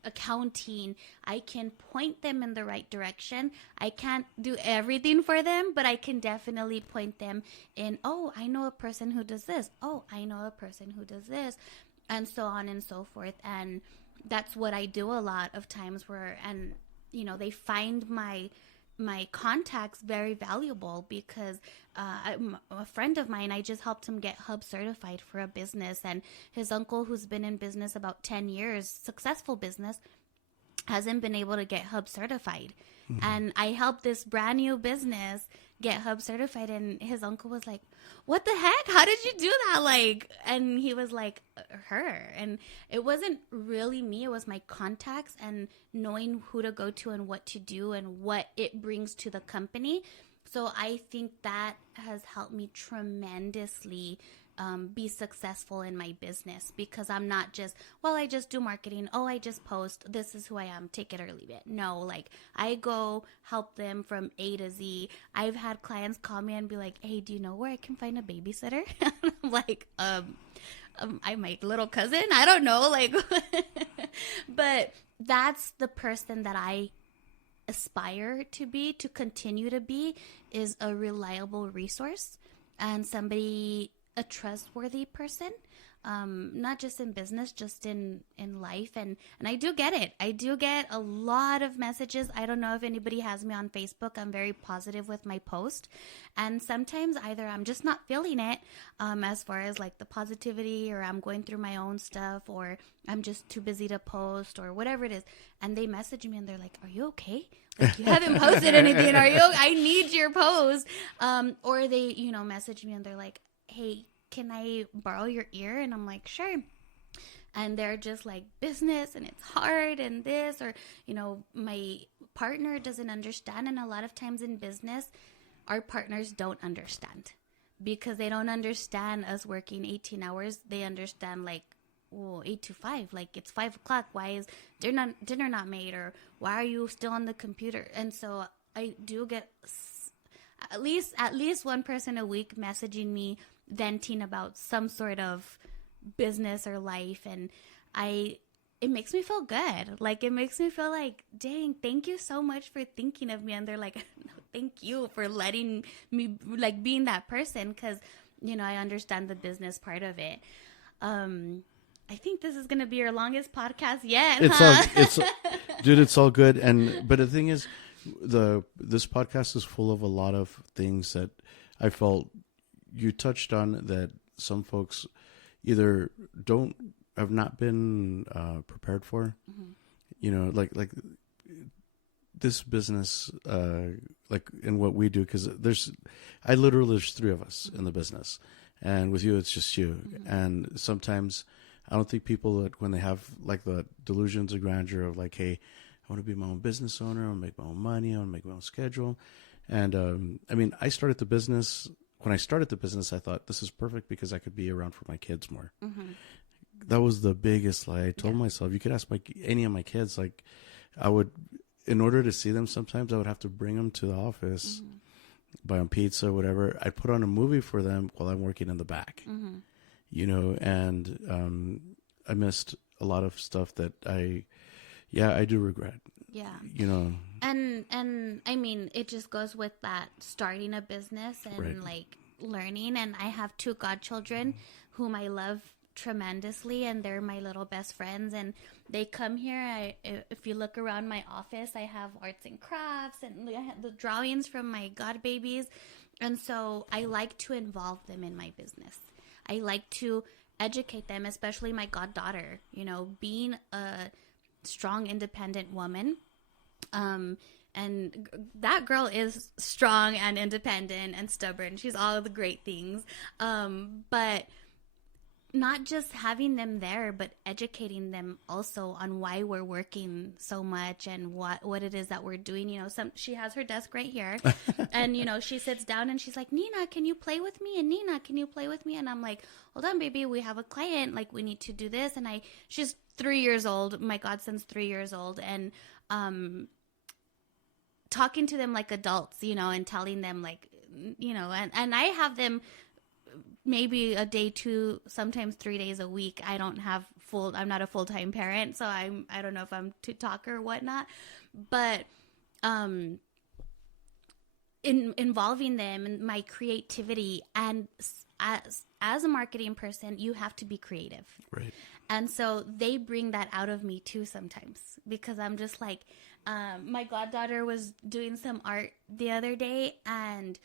accounting. I can point them in the right direction. I can't do everything for them, but I can definitely point them in, oh, I know a person who does this. Oh, I know a person who does this, and so on and so forth. And that's what I do a lot of times, where, and they find my contacts very valuable, because a friend of mine, I just helped him get Hub certified for a business, and his uncle, who's been in business about 10 years, successful business, hasn't been able to get Hub certified. And I helped this brand new business get Hub certified, and his uncle was like, what the heck? How did you do that? Like, and he was like, her. And it wasn't really me. It was my contacts and knowing who to go to and what to do and what it brings to the company. So I think that has helped me tremendously be successful in my business, because I'm not just, well, I just do marketing. Oh, I just post. This is who I am. Take it or leave it. No, like I go help them from A to Z. I've had clients call me and be like, hey, do you know where I can find a babysitter? I'm like, I'm my little cousin. I don't know. Like, but that's the person that I aspire to be, to continue to be, is a reliable resource and somebody, a trustworthy person, not just in business, just in life. And I do get it. I do get a lot of messages. I don't know if anybody has me on Facebook. I'm very positive with my post. And sometimes either I'm just not feeling it as far as like the positivity, or I'm going through my own stuff, or I'm just too busy to post, or whatever it is. And they message me and they're like, are you okay? Like, you haven't posted anything. Are you? I need your post. Or they, message me and they're like, hey, can I borrow your ear? And I'm like, sure. And they're just like, business and it's hard and this, or, my partner doesn't understand. And a lot of times in business, our partners don't understand, because they don't understand us working 18 hours. They understand like, well, 8 to 5, like it's 5 o'clock. Why is dinner not made? Or why are you still on the computer? And so I do get at least one person a week messaging me, venting about some sort of business or life. And it makes me feel good. Like, it makes me feel like, dang, thank you so much for thinking of me. And they're like, no, thank you for letting me, like, being that person. Cause, I understand the business part of it. I think this is going to be our longest podcast yet. Dude, it's all good. But the thing is, this podcast is full of a lot of things that I felt you touched on that some folks either have not been prepared for. Mm-hmm. Like this business, like in what we do, because there's three of us in the business, and with you, it's just you. Mm-hmm. And sometimes I don't think people that when they have like the delusions of grandeur of like, hey, I want to be my own business owner, I want to make my own money, I want to make my own schedule. And I mean, when I started the business, I thought this is perfect because I could be around for my kids more. Mm-hmm. That was the biggest lie. I told myself, you could ask any of my kids, like I would, in order to see them, sometimes I would have to bring them to the office, mm-hmm. buy them pizza, whatever. I'd put on a movie for them while I'm working in the back, mm-hmm. And I missed a lot of stuff that I do regret. Yeah. And I mean, it just goes with that starting a business and like learning. And I have 2 godchildren whom I love tremendously, and they're my little best friends, and they come here. If you look around my office, I have arts and crafts and I have the drawings from my god babies. And so I like to involve them in my business. I like to educate them, especially my goddaughter, being a strong, independent woman. And that girl is strong and independent and stubborn. She's all of the great things. But not just having them there, but educating them also on why we're working so much and what it is that we're doing. She has her desk right here and, she sits down and she's like, Nina, can you play with me? And Nina, can you play with me? And I'm like, hold on, baby, we have a client. Like, we need to do this. And she's 3 years old. My godson's 3 years old. And, talking to them like adults, and telling them like, and I have them maybe a day, 2, sometimes 3 days a week. I'm not a full-time parent, so I don't know if I'm to talk or whatnot, but, involving them in my creativity, and as a marketing person, you have to be creative. Right. And so they bring that out of me too sometimes, because I'm just like, my goddaughter was doing some art the other day, and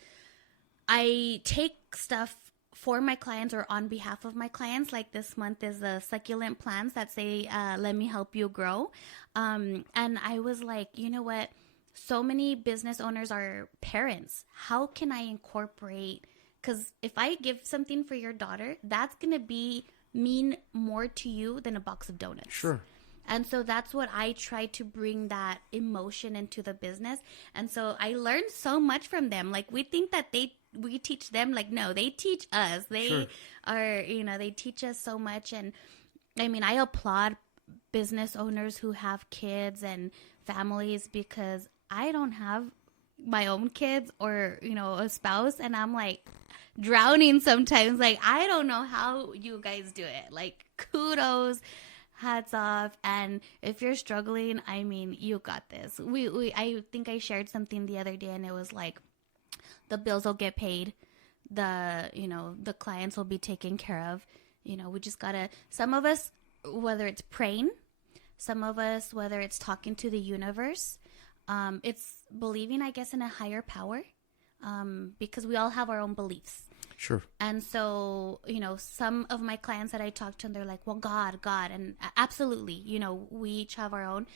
I take stuff for my clients or on behalf of my clients. Like this month is the succulent plants that say, let me help you grow. And I was like, you know what? So many business owners are parents. How can I incorporate? Because if I give something for your daughter, that's going to mean more to you than a box of donuts. Sure. And so that's what I try to bring, that emotion into the business. And so I learned so much from them. Like, we think that we teach them. Like, no, they teach us. They are, they teach us so much. And I mean, I applaud business owners who have kids and families, because I don't have my own kids or, a spouse. And I'm like drowning sometimes. Like, I don't know how you guys do it. Like, kudos. Hats off. And if you're struggling, I mean, you got this. I think I shared something the other day, and it was like, the bills will get paid. The clients will be taken care of. We just gotta, some of us, whether it's praying, some of us, whether it's talking to the universe, it's believing, I guess, in a higher power, because we all have our own beliefs. Sure. And so, some of my clients that I talk to, and they're like, well, God. And absolutely, we each have our own.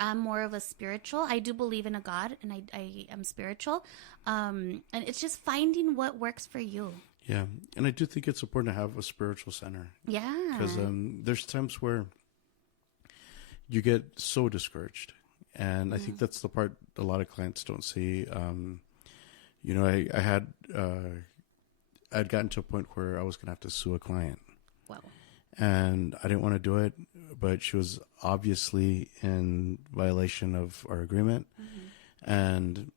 I'm more of a spiritual. I do believe in a God, and I am spiritual. And it's just finding what works for you. Yeah. And I do think it's important to have a spiritual center. Yeah. Because there's times where you get so discouraged. And I think that's the part a lot of clients don't see. I'd gotten to a point where I was going to have to sue a client. Wow. And I didn't want to do it, but she was obviously in violation of our agreement. Mm-hmm. And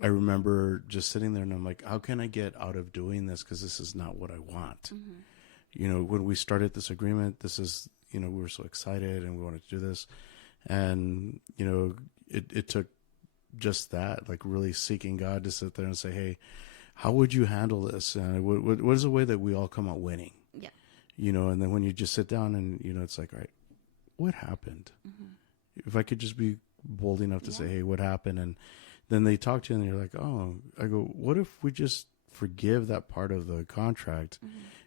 I remember just sitting there, and I'm like, how can I get out of doing this? Because this is not what I want. Mm-hmm. when we started this agreement, this is, we were so excited and we wanted to do this. And, it took just that, like really seeking God to sit there and say, hey, how would you handle this? And what is a way that we all come out winning? Yeah. And then when you just sit down and, it's like, all right, what happened? If I could just be bold enough to say, hey, what happened? And then they talk to you and you're like, oh, I go, what if we just forgive that part of the contract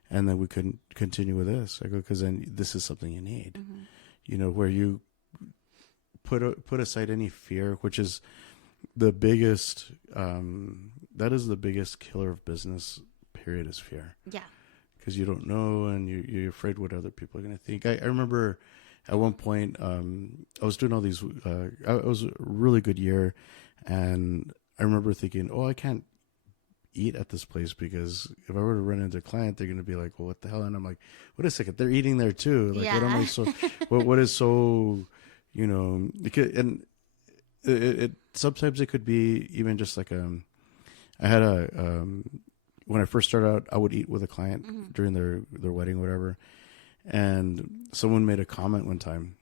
and then we couldn't continue with this? I go, because then this is something you need, where you put aside any fear, which is the biggest, that is the biggest killer of business, period, is fear. Yeah. Because you don't know and you're afraid what other people are going to think. I remember at one point, I was doing all these, it was a really good year. And I remember thinking, oh, I can't eat at this place because if I were to run into a client, they're going to be like, well, what the hell? And I'm like, wait a second, they're eating there too. Like, what am I so, what is so, because, and it sometimes it could be even just like, I had when I first started out, I would eat with a client during their wedding or whatever. And someone made a comment one time.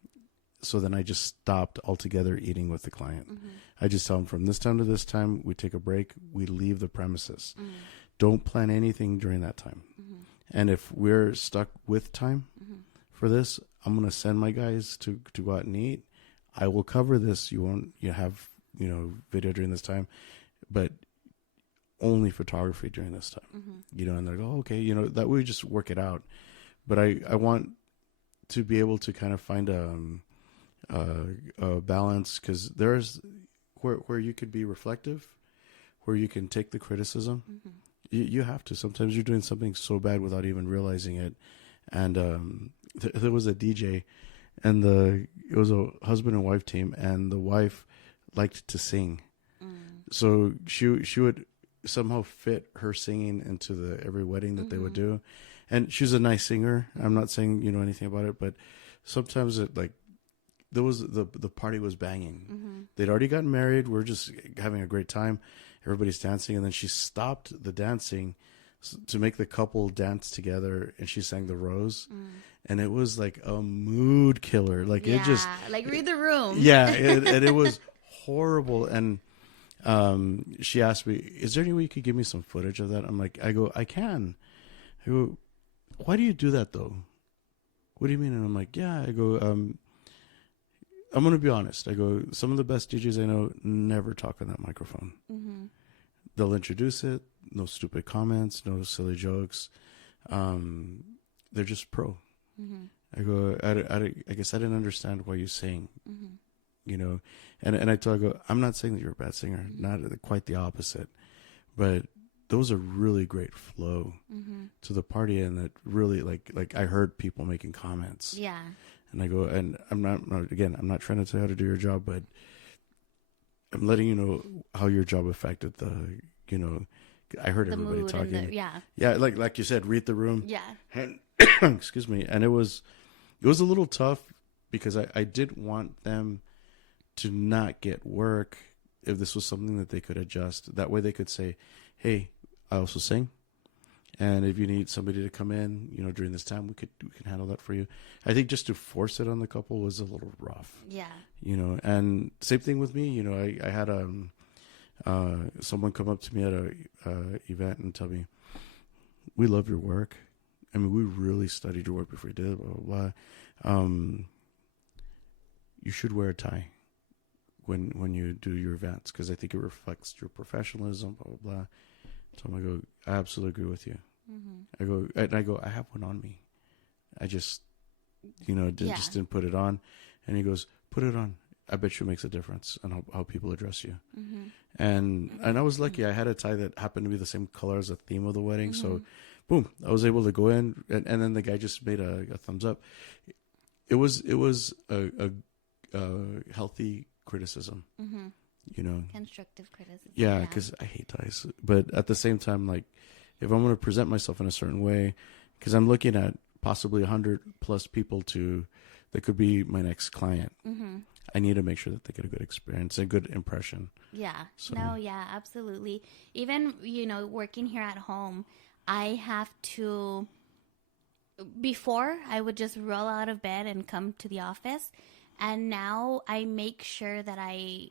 So then I just stopped altogether eating with the client. I just tell them from this time to this time, we take a break, we leave the premises. Don't plan anything during that time. And if we're stuck with time for this, I'm going to send my guys to go out and eat. I will cover this. You have, video during this time, but only photography during this time, and they're like, oh, okay, that we just work it out. But I want to be able to kind of find a balance, because there's where you could be reflective, where you can take the criticism. You have to. Sometimes you're doing something so bad without even realizing it. And there was a DJ, and it was a husband and wife team, and the wife liked to sing. So she would somehow fit her singing into every wedding that they would do. And she's a nice singer. I'm not saying, anything about it, but sometimes there was the party was banging. They'd already gotten married. We're just having a great time. Everybody's dancing. And then she stopped the dancing to make the couple dance together. And she sang The Rose. And it was like a mood killer. Like it just, like read the room. Yeah. And it was horrible. And she asked me, is there any way you could give me some footage of that? I'm like, I can. I go, why do you do that though? What do you mean? And I'm like, yeah. I go, I'm going to be honest. I go, some of the best DJs I know never talk on that microphone. They'll introduce it. No stupid comments, no silly jokes. They're just pro. I go, I guess I didn't understand why you sing, and I told her, I go, I'm not saying that you're a bad singer, not quite the opposite, but there was a really great flow to the party, and that really like I heard people making comments. Yeah. And I go, and I'm not trying to tell you how to do your job, but I'm letting you know how your job affected I heard everybody talking. Yeah. Like you said, read the room. Yeah. And excuse me. And it was a little tough because I didn't want them to not get work if this was something that they could adjust. That way they could say, hey, I also sing. And if you need somebody to come in, during this time, we can handle that for you. I think just to force it on the couple was a little rough. Yeah. And same thing with me. I had someone come up to me at a event and tell me, "We love your work. I mean, we really studied your work before you did it, blah blah blah. You should wear a tie when you do your events, because I think it reflects your professionalism, blah blah blah." So I go, I absolutely agree with you. I go, I have one on me. I just, just didn't put it on. And he goes, put it on. I bet you it makes a difference on how people address you. And I was lucky. I had a tie that happened to be the same color as the theme of the wedding. So, boom, I was able to go in, and then the guy just made a thumbs up. It was a healthy criticism. Constructive criticism. Yeah, because I hate ties. But at the same time, like, if I'm going to present myself in a certain way, because I'm looking at possibly 100 plus people that could be my next client, I need to make sure that they get a good experience, a good impression. Yeah. So. No, yeah, absolutely. Even, working here at home, I have to before I would just roll out of bed and come to the office, and now I make sure that I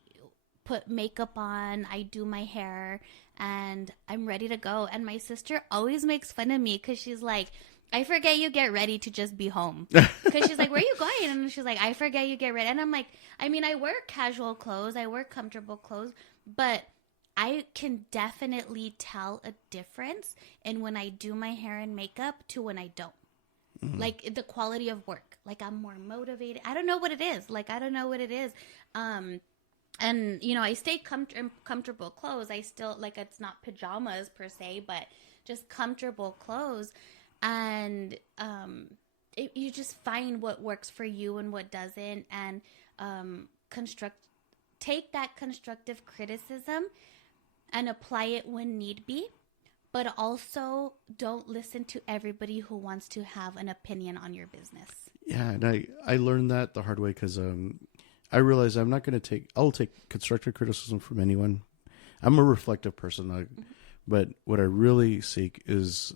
put makeup on, I do my hair, and I'm ready to go. And my sister always makes fun of me because she's like, I forget you get ready to just be home. Because she's like, where are you going? And she's like, I forget you get ready. And I'm like, I mean, I wear casual clothes, I wear comfortable clothes, but I can definitely tell a difference in when I do my hair and makeup to when I don't. Like the quality of work. Like I'm more motivated. I don't know what it is. And you know, I stay comfortable clothes. I still like, it's not pajamas per se, but just comfortable clothes. And you just find what works for you and what doesn't, and take that constructive criticism and apply it when need be, but also don't listen to everybody who wants to have an opinion on your business. Yeah, and I learned that the hard way because I realized I'm not going to I'll take constructive criticism from anyone. I'm a reflective person, but what I really seek is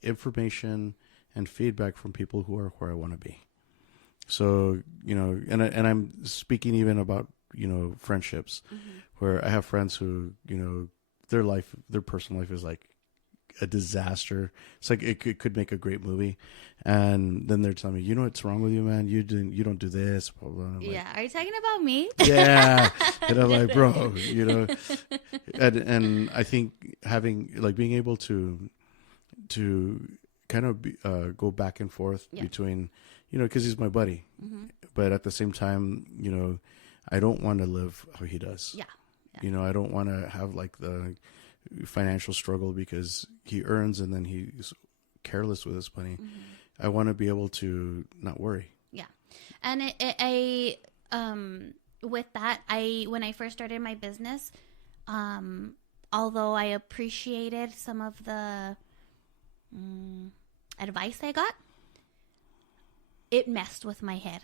information and feedback from people who are where I want to be. So, you know, and I'm speaking even about, you know, friendships, where I have friends who, you know, their personal life is like a disaster. It's like it could make a great movie, and then they're telling me, you know, what's wrong with you, man? You don't do this. Blah, blah. Yeah, are you talking about me? Yeah, and I'm like, bro, you know, and I think being able to kind of go back and forth between, you know, because he's my buddy, but at the same time, you know, I don't want to live how he does. Yeah. You know, I don't want to have like the financial struggle because he earns and then he's careless with his money. I want to be able to not worry. Yeah. And with that, when I first started my business, although I appreciated some of the advice I got, it messed with my head.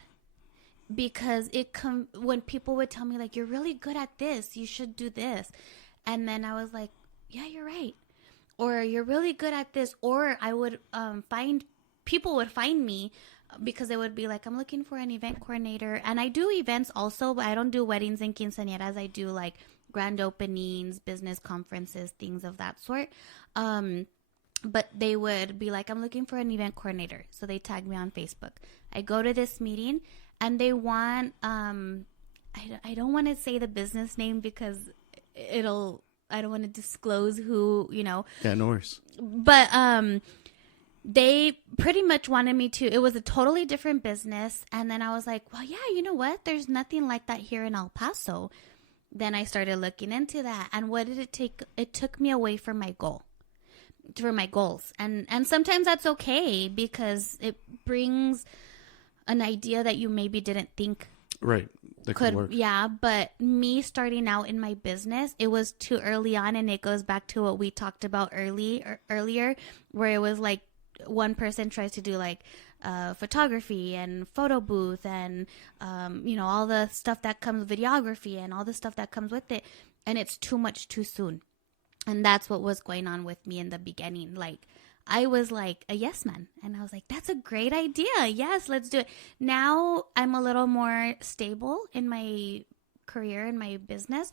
Because when people would tell me like, you're really good at this, you should do this. And then I was like, yeah, you're right. Or you're really good at this. Or I would people would find me because they would be like, I'm looking for an event coordinator. And I do events also, but I don't do weddings and quinceañeras. I do like grand openings, business conferences, things of that sort. But they would be like, I'm looking for an event coordinator. So they tag me on Facebook. I go to this meeting and they want, I don't want to say the business name because I don't want to disclose who, you know. Yeah, no worries. But they pretty much wanted me to, it was a totally different business. And then I was like, well, yeah, you know what? There's nothing like that here in El Paso. Then I started looking into that. And what did it take? It took me away from my goals. And sometimes that's okay because it brings an idea that you maybe didn't think right that could work. Yeah, but me starting out in my business, it was too early on, and it goes back to what we talked about earlier, where it was like one person tries to do like photography and photo booth and you know, all the stuff that comes, videography and all the stuff that comes with it, and it's too much too soon. And that's what was going on with me in the beginning. Like, I was like a yes man. And I was like, that's a great idea. Yes, let's do it. Now I'm a little more stable in my career, in my business,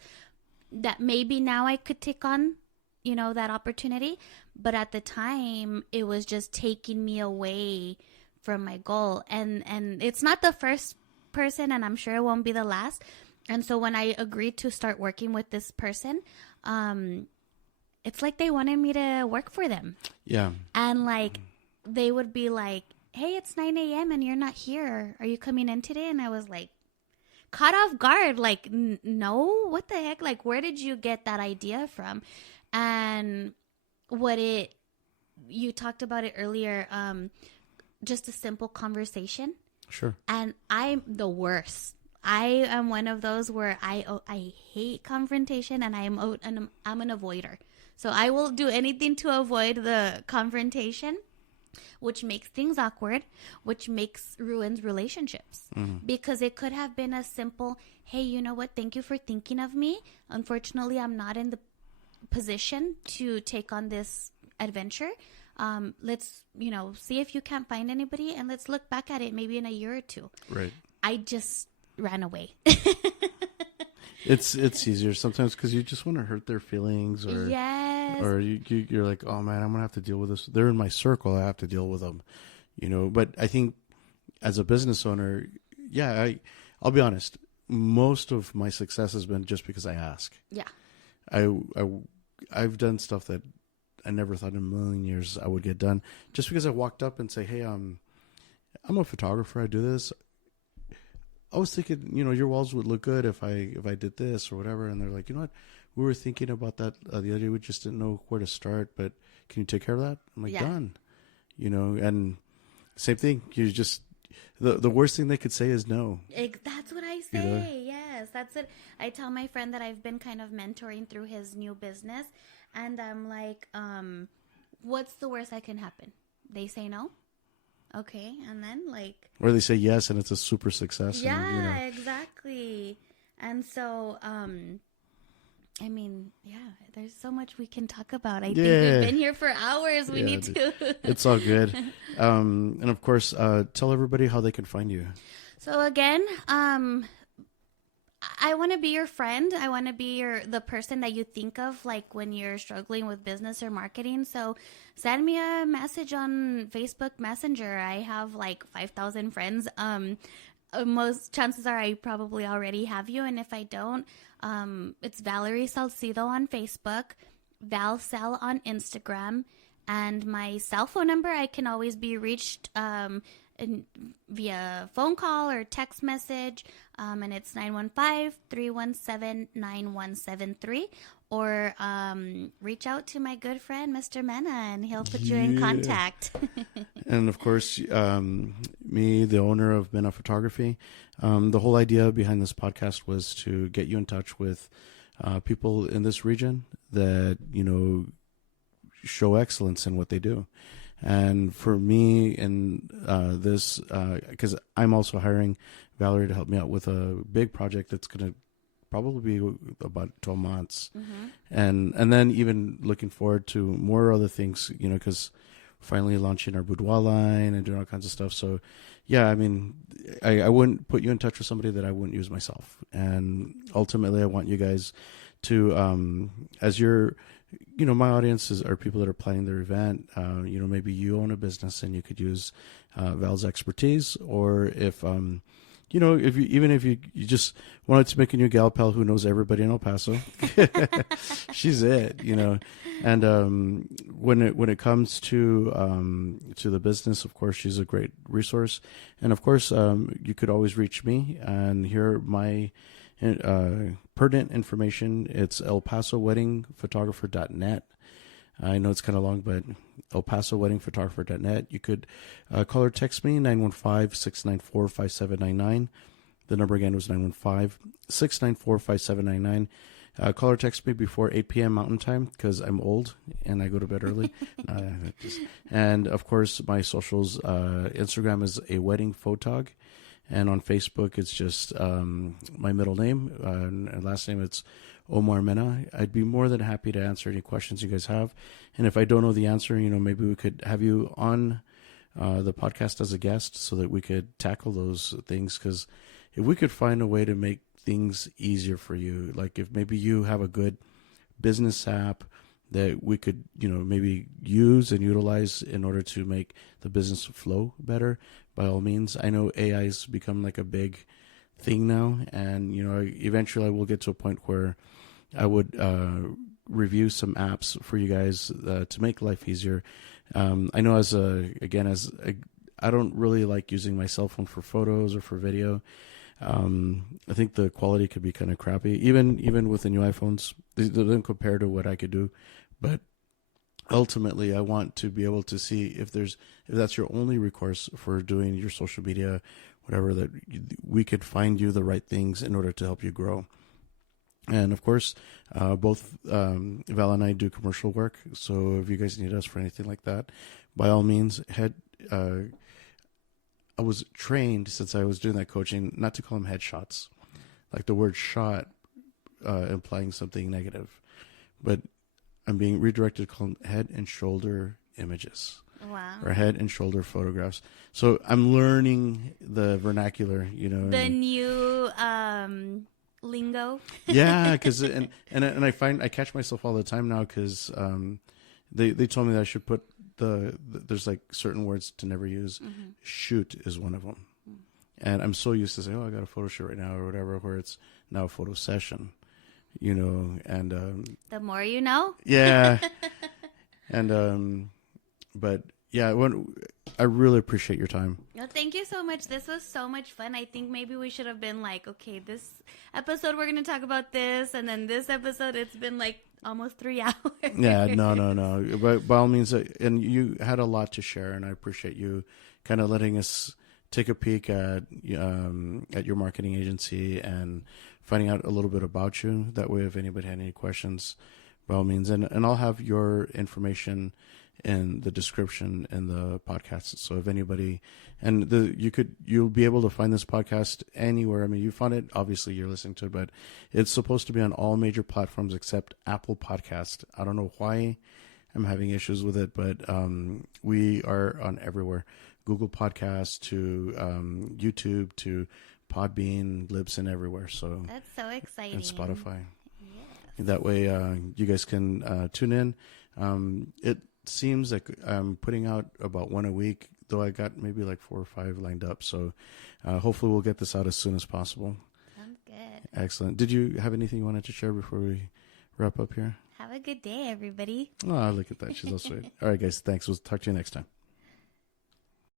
that maybe now I could take on, you know, that opportunity. But at the time, it was just taking me away from my goal. And it's not the first person, and I'm sure it won't be the last. And so when I agreed to start working with this person, it's like they wanted me to work for them. Yeah. And like, they would be like, hey, it's 9 a.m. and you're not here. Are you coming in today? And I was like, caught off guard. Like, no, what the heck? Like, where did you get that idea from? And you talked about it earlier, just a simple conversation. Sure. And I'm the worst. I am one of those where I hate confrontation, and I'm an avoider. So I will do anything to avoid the confrontation, which makes things awkward, which ruins relationships. Because it could have been a simple, hey, you know what? Thank you for thinking of me. Unfortunately, I'm not in the position to take on this adventure. Let's, see if you can't find anybody, and let's look back at it maybe in a year or two. Right. I just ran away. It's easier sometimes because you just want to hurt their feelings, or Yes. or you're like, oh man, I'm gonna have to deal with this. They're in my circle. I have to deal with them, But I think as a business owner, yeah, I'll be honest. Most of my success has been just because I ask. Yeah. I've done stuff that I never thought in a million years I would get done, just because I walked up and say, hey, I'm a photographer. I do this. I was thinking, your walls would look good if I did this or whatever. And they're like, you know what? We were thinking about that the other day. We just didn't know where to start. But can you take care of that? I'm like, Yeah. done. And same thing. You just the worst thing they could say is no. That's what I say. Yes, that's it. I tell my friend that I've been kind of mentoring through his new business, and I'm like, what's the worst that can happen? They say no. Okay, and then or they say yes, and it's a super success. Yeah, exactly. And so, I mean, yeah, there's so much we can talk about. I think we've been here for hours. We need to. It's all good. And of course, tell everybody how they can find you. So again, I want to be your friend. I want to be the person that you think of when you're struggling with business or marketing. So send me a message on Facebook Messenger. I have 5,000 friends. Most chances are I probably already have you. And if I don't, it's Valerie Salcido on Facebook, ValSal on Instagram, and my cell phone number, I can always be reached via phone call or text message, and it's 915-317-9173, or reach out to my good friend Mr. Mena, and he'll put you in contact. And of course, me, the owner of Mena Photography, the whole idea behind this podcast was to get you in touch with people in this region that show excellence in what they do. And for me, in this, because I'm also hiring Valerie to help me out with a big project that's going to probably be about 12 months. Mm-hmm. And then even looking forward to more other things, because finally launching our boudoir line and doing all kinds of stuff. So, yeah, I mean, I wouldn't put you in touch with somebody that I wouldn't use myself. And ultimately, I want you guys to, as you're, my audiences are people that are planning their event. Maybe you own a business and you could use Val's expertise, or if if you just wanted to make a new gal pal who knows everybody in El Paso, she's it. And when it comes to the business, of course, she's a great resource. And of course, you could always reach me and hear my pertinent information. It's elpasoweddingphotographer.net. I know it's kind of long, but elpasoweddingphotographer.net. You could call or text me, 915-694-5799. The number again was 915-694-5799. Call or text me before 8 p.m. Mountain Time because I'm old and I go to bed early. And of course, my socials, Instagram is a wedding photog. And on Facebook, it's just my middle name and last name. It's Omar Mena. I'd be more than happy to answer any questions you guys have. And if I don't know the answer, maybe we could have you on the podcast as a guest so that we could tackle those things. Because if we could find a way to make things easier for you, like if maybe you have a good business app that we could, maybe use and utilize in order to make the business flow better, by all means. I know AI has become like a big thing now, and eventually I will get to a point where I would review some apps for you guys to make life easier. I know I don't really like using my cell phone for photos or for video. I think the quality could be kind of crappy, even with the new iPhones. They don't compare to what I could do, but ultimately, I want to be able to see if that's your only recourse for doing your social media, whatever, that we could find you the right things in order to help you grow. And of course, both Val and I do commercial work. So if you guys need us for anything like that, by all means, I was trained, since I was doing that coaching, not to call them headshots, like the word shot implying something negative, but I'm being redirected to call them head and shoulder images. Wow. Or head and shoulder photographs. So I'm learning the vernacular, The new lingo. Yeah, because and I find I catch myself all the time now because they told me that I should put there's like certain words to never use. Shoot is one of them, and I'm so used to saying, oh, I got a photo shoot right now or whatever, where it's now a photo session, and The more you know. yeah, and but yeah, I really appreciate your time. Well, thank you so much. This was so much fun. I think maybe we should have been like, okay, this episode we're going to talk about this, and then this episode it's been like almost 3 hours. Yeah, no. But by all means, and you had a lot to share, and I appreciate you kind of letting us take a peek at your marketing agency and finding out a little bit about you. That way, if anybody had any questions, by all means, and I'll have your information in the description in the podcast. So if anybody, and you'll be able to find this podcast anywhere. I mean, you found it, obviously you're listening to it, but it's supposed to be on all major platforms except Apple Podcast. I don't know why I'm having issues with it, but we are on everywhere. Google Podcasts to YouTube to Podbean, Libsyn, everywhere. So that's so exciting. And Spotify. Yes. That way you guys can tune in. It seems like I'm putting out about one a week, though I got maybe like 4 or 5 lined up. So hopefully we'll get this out as soon as possible. Sounds good. Excellent. Did you have anything you wanted to share before we wrap up here? Have a good day, everybody. Oh, look at that. She's so sweet. All right, guys. Thanks. We'll talk to you next time.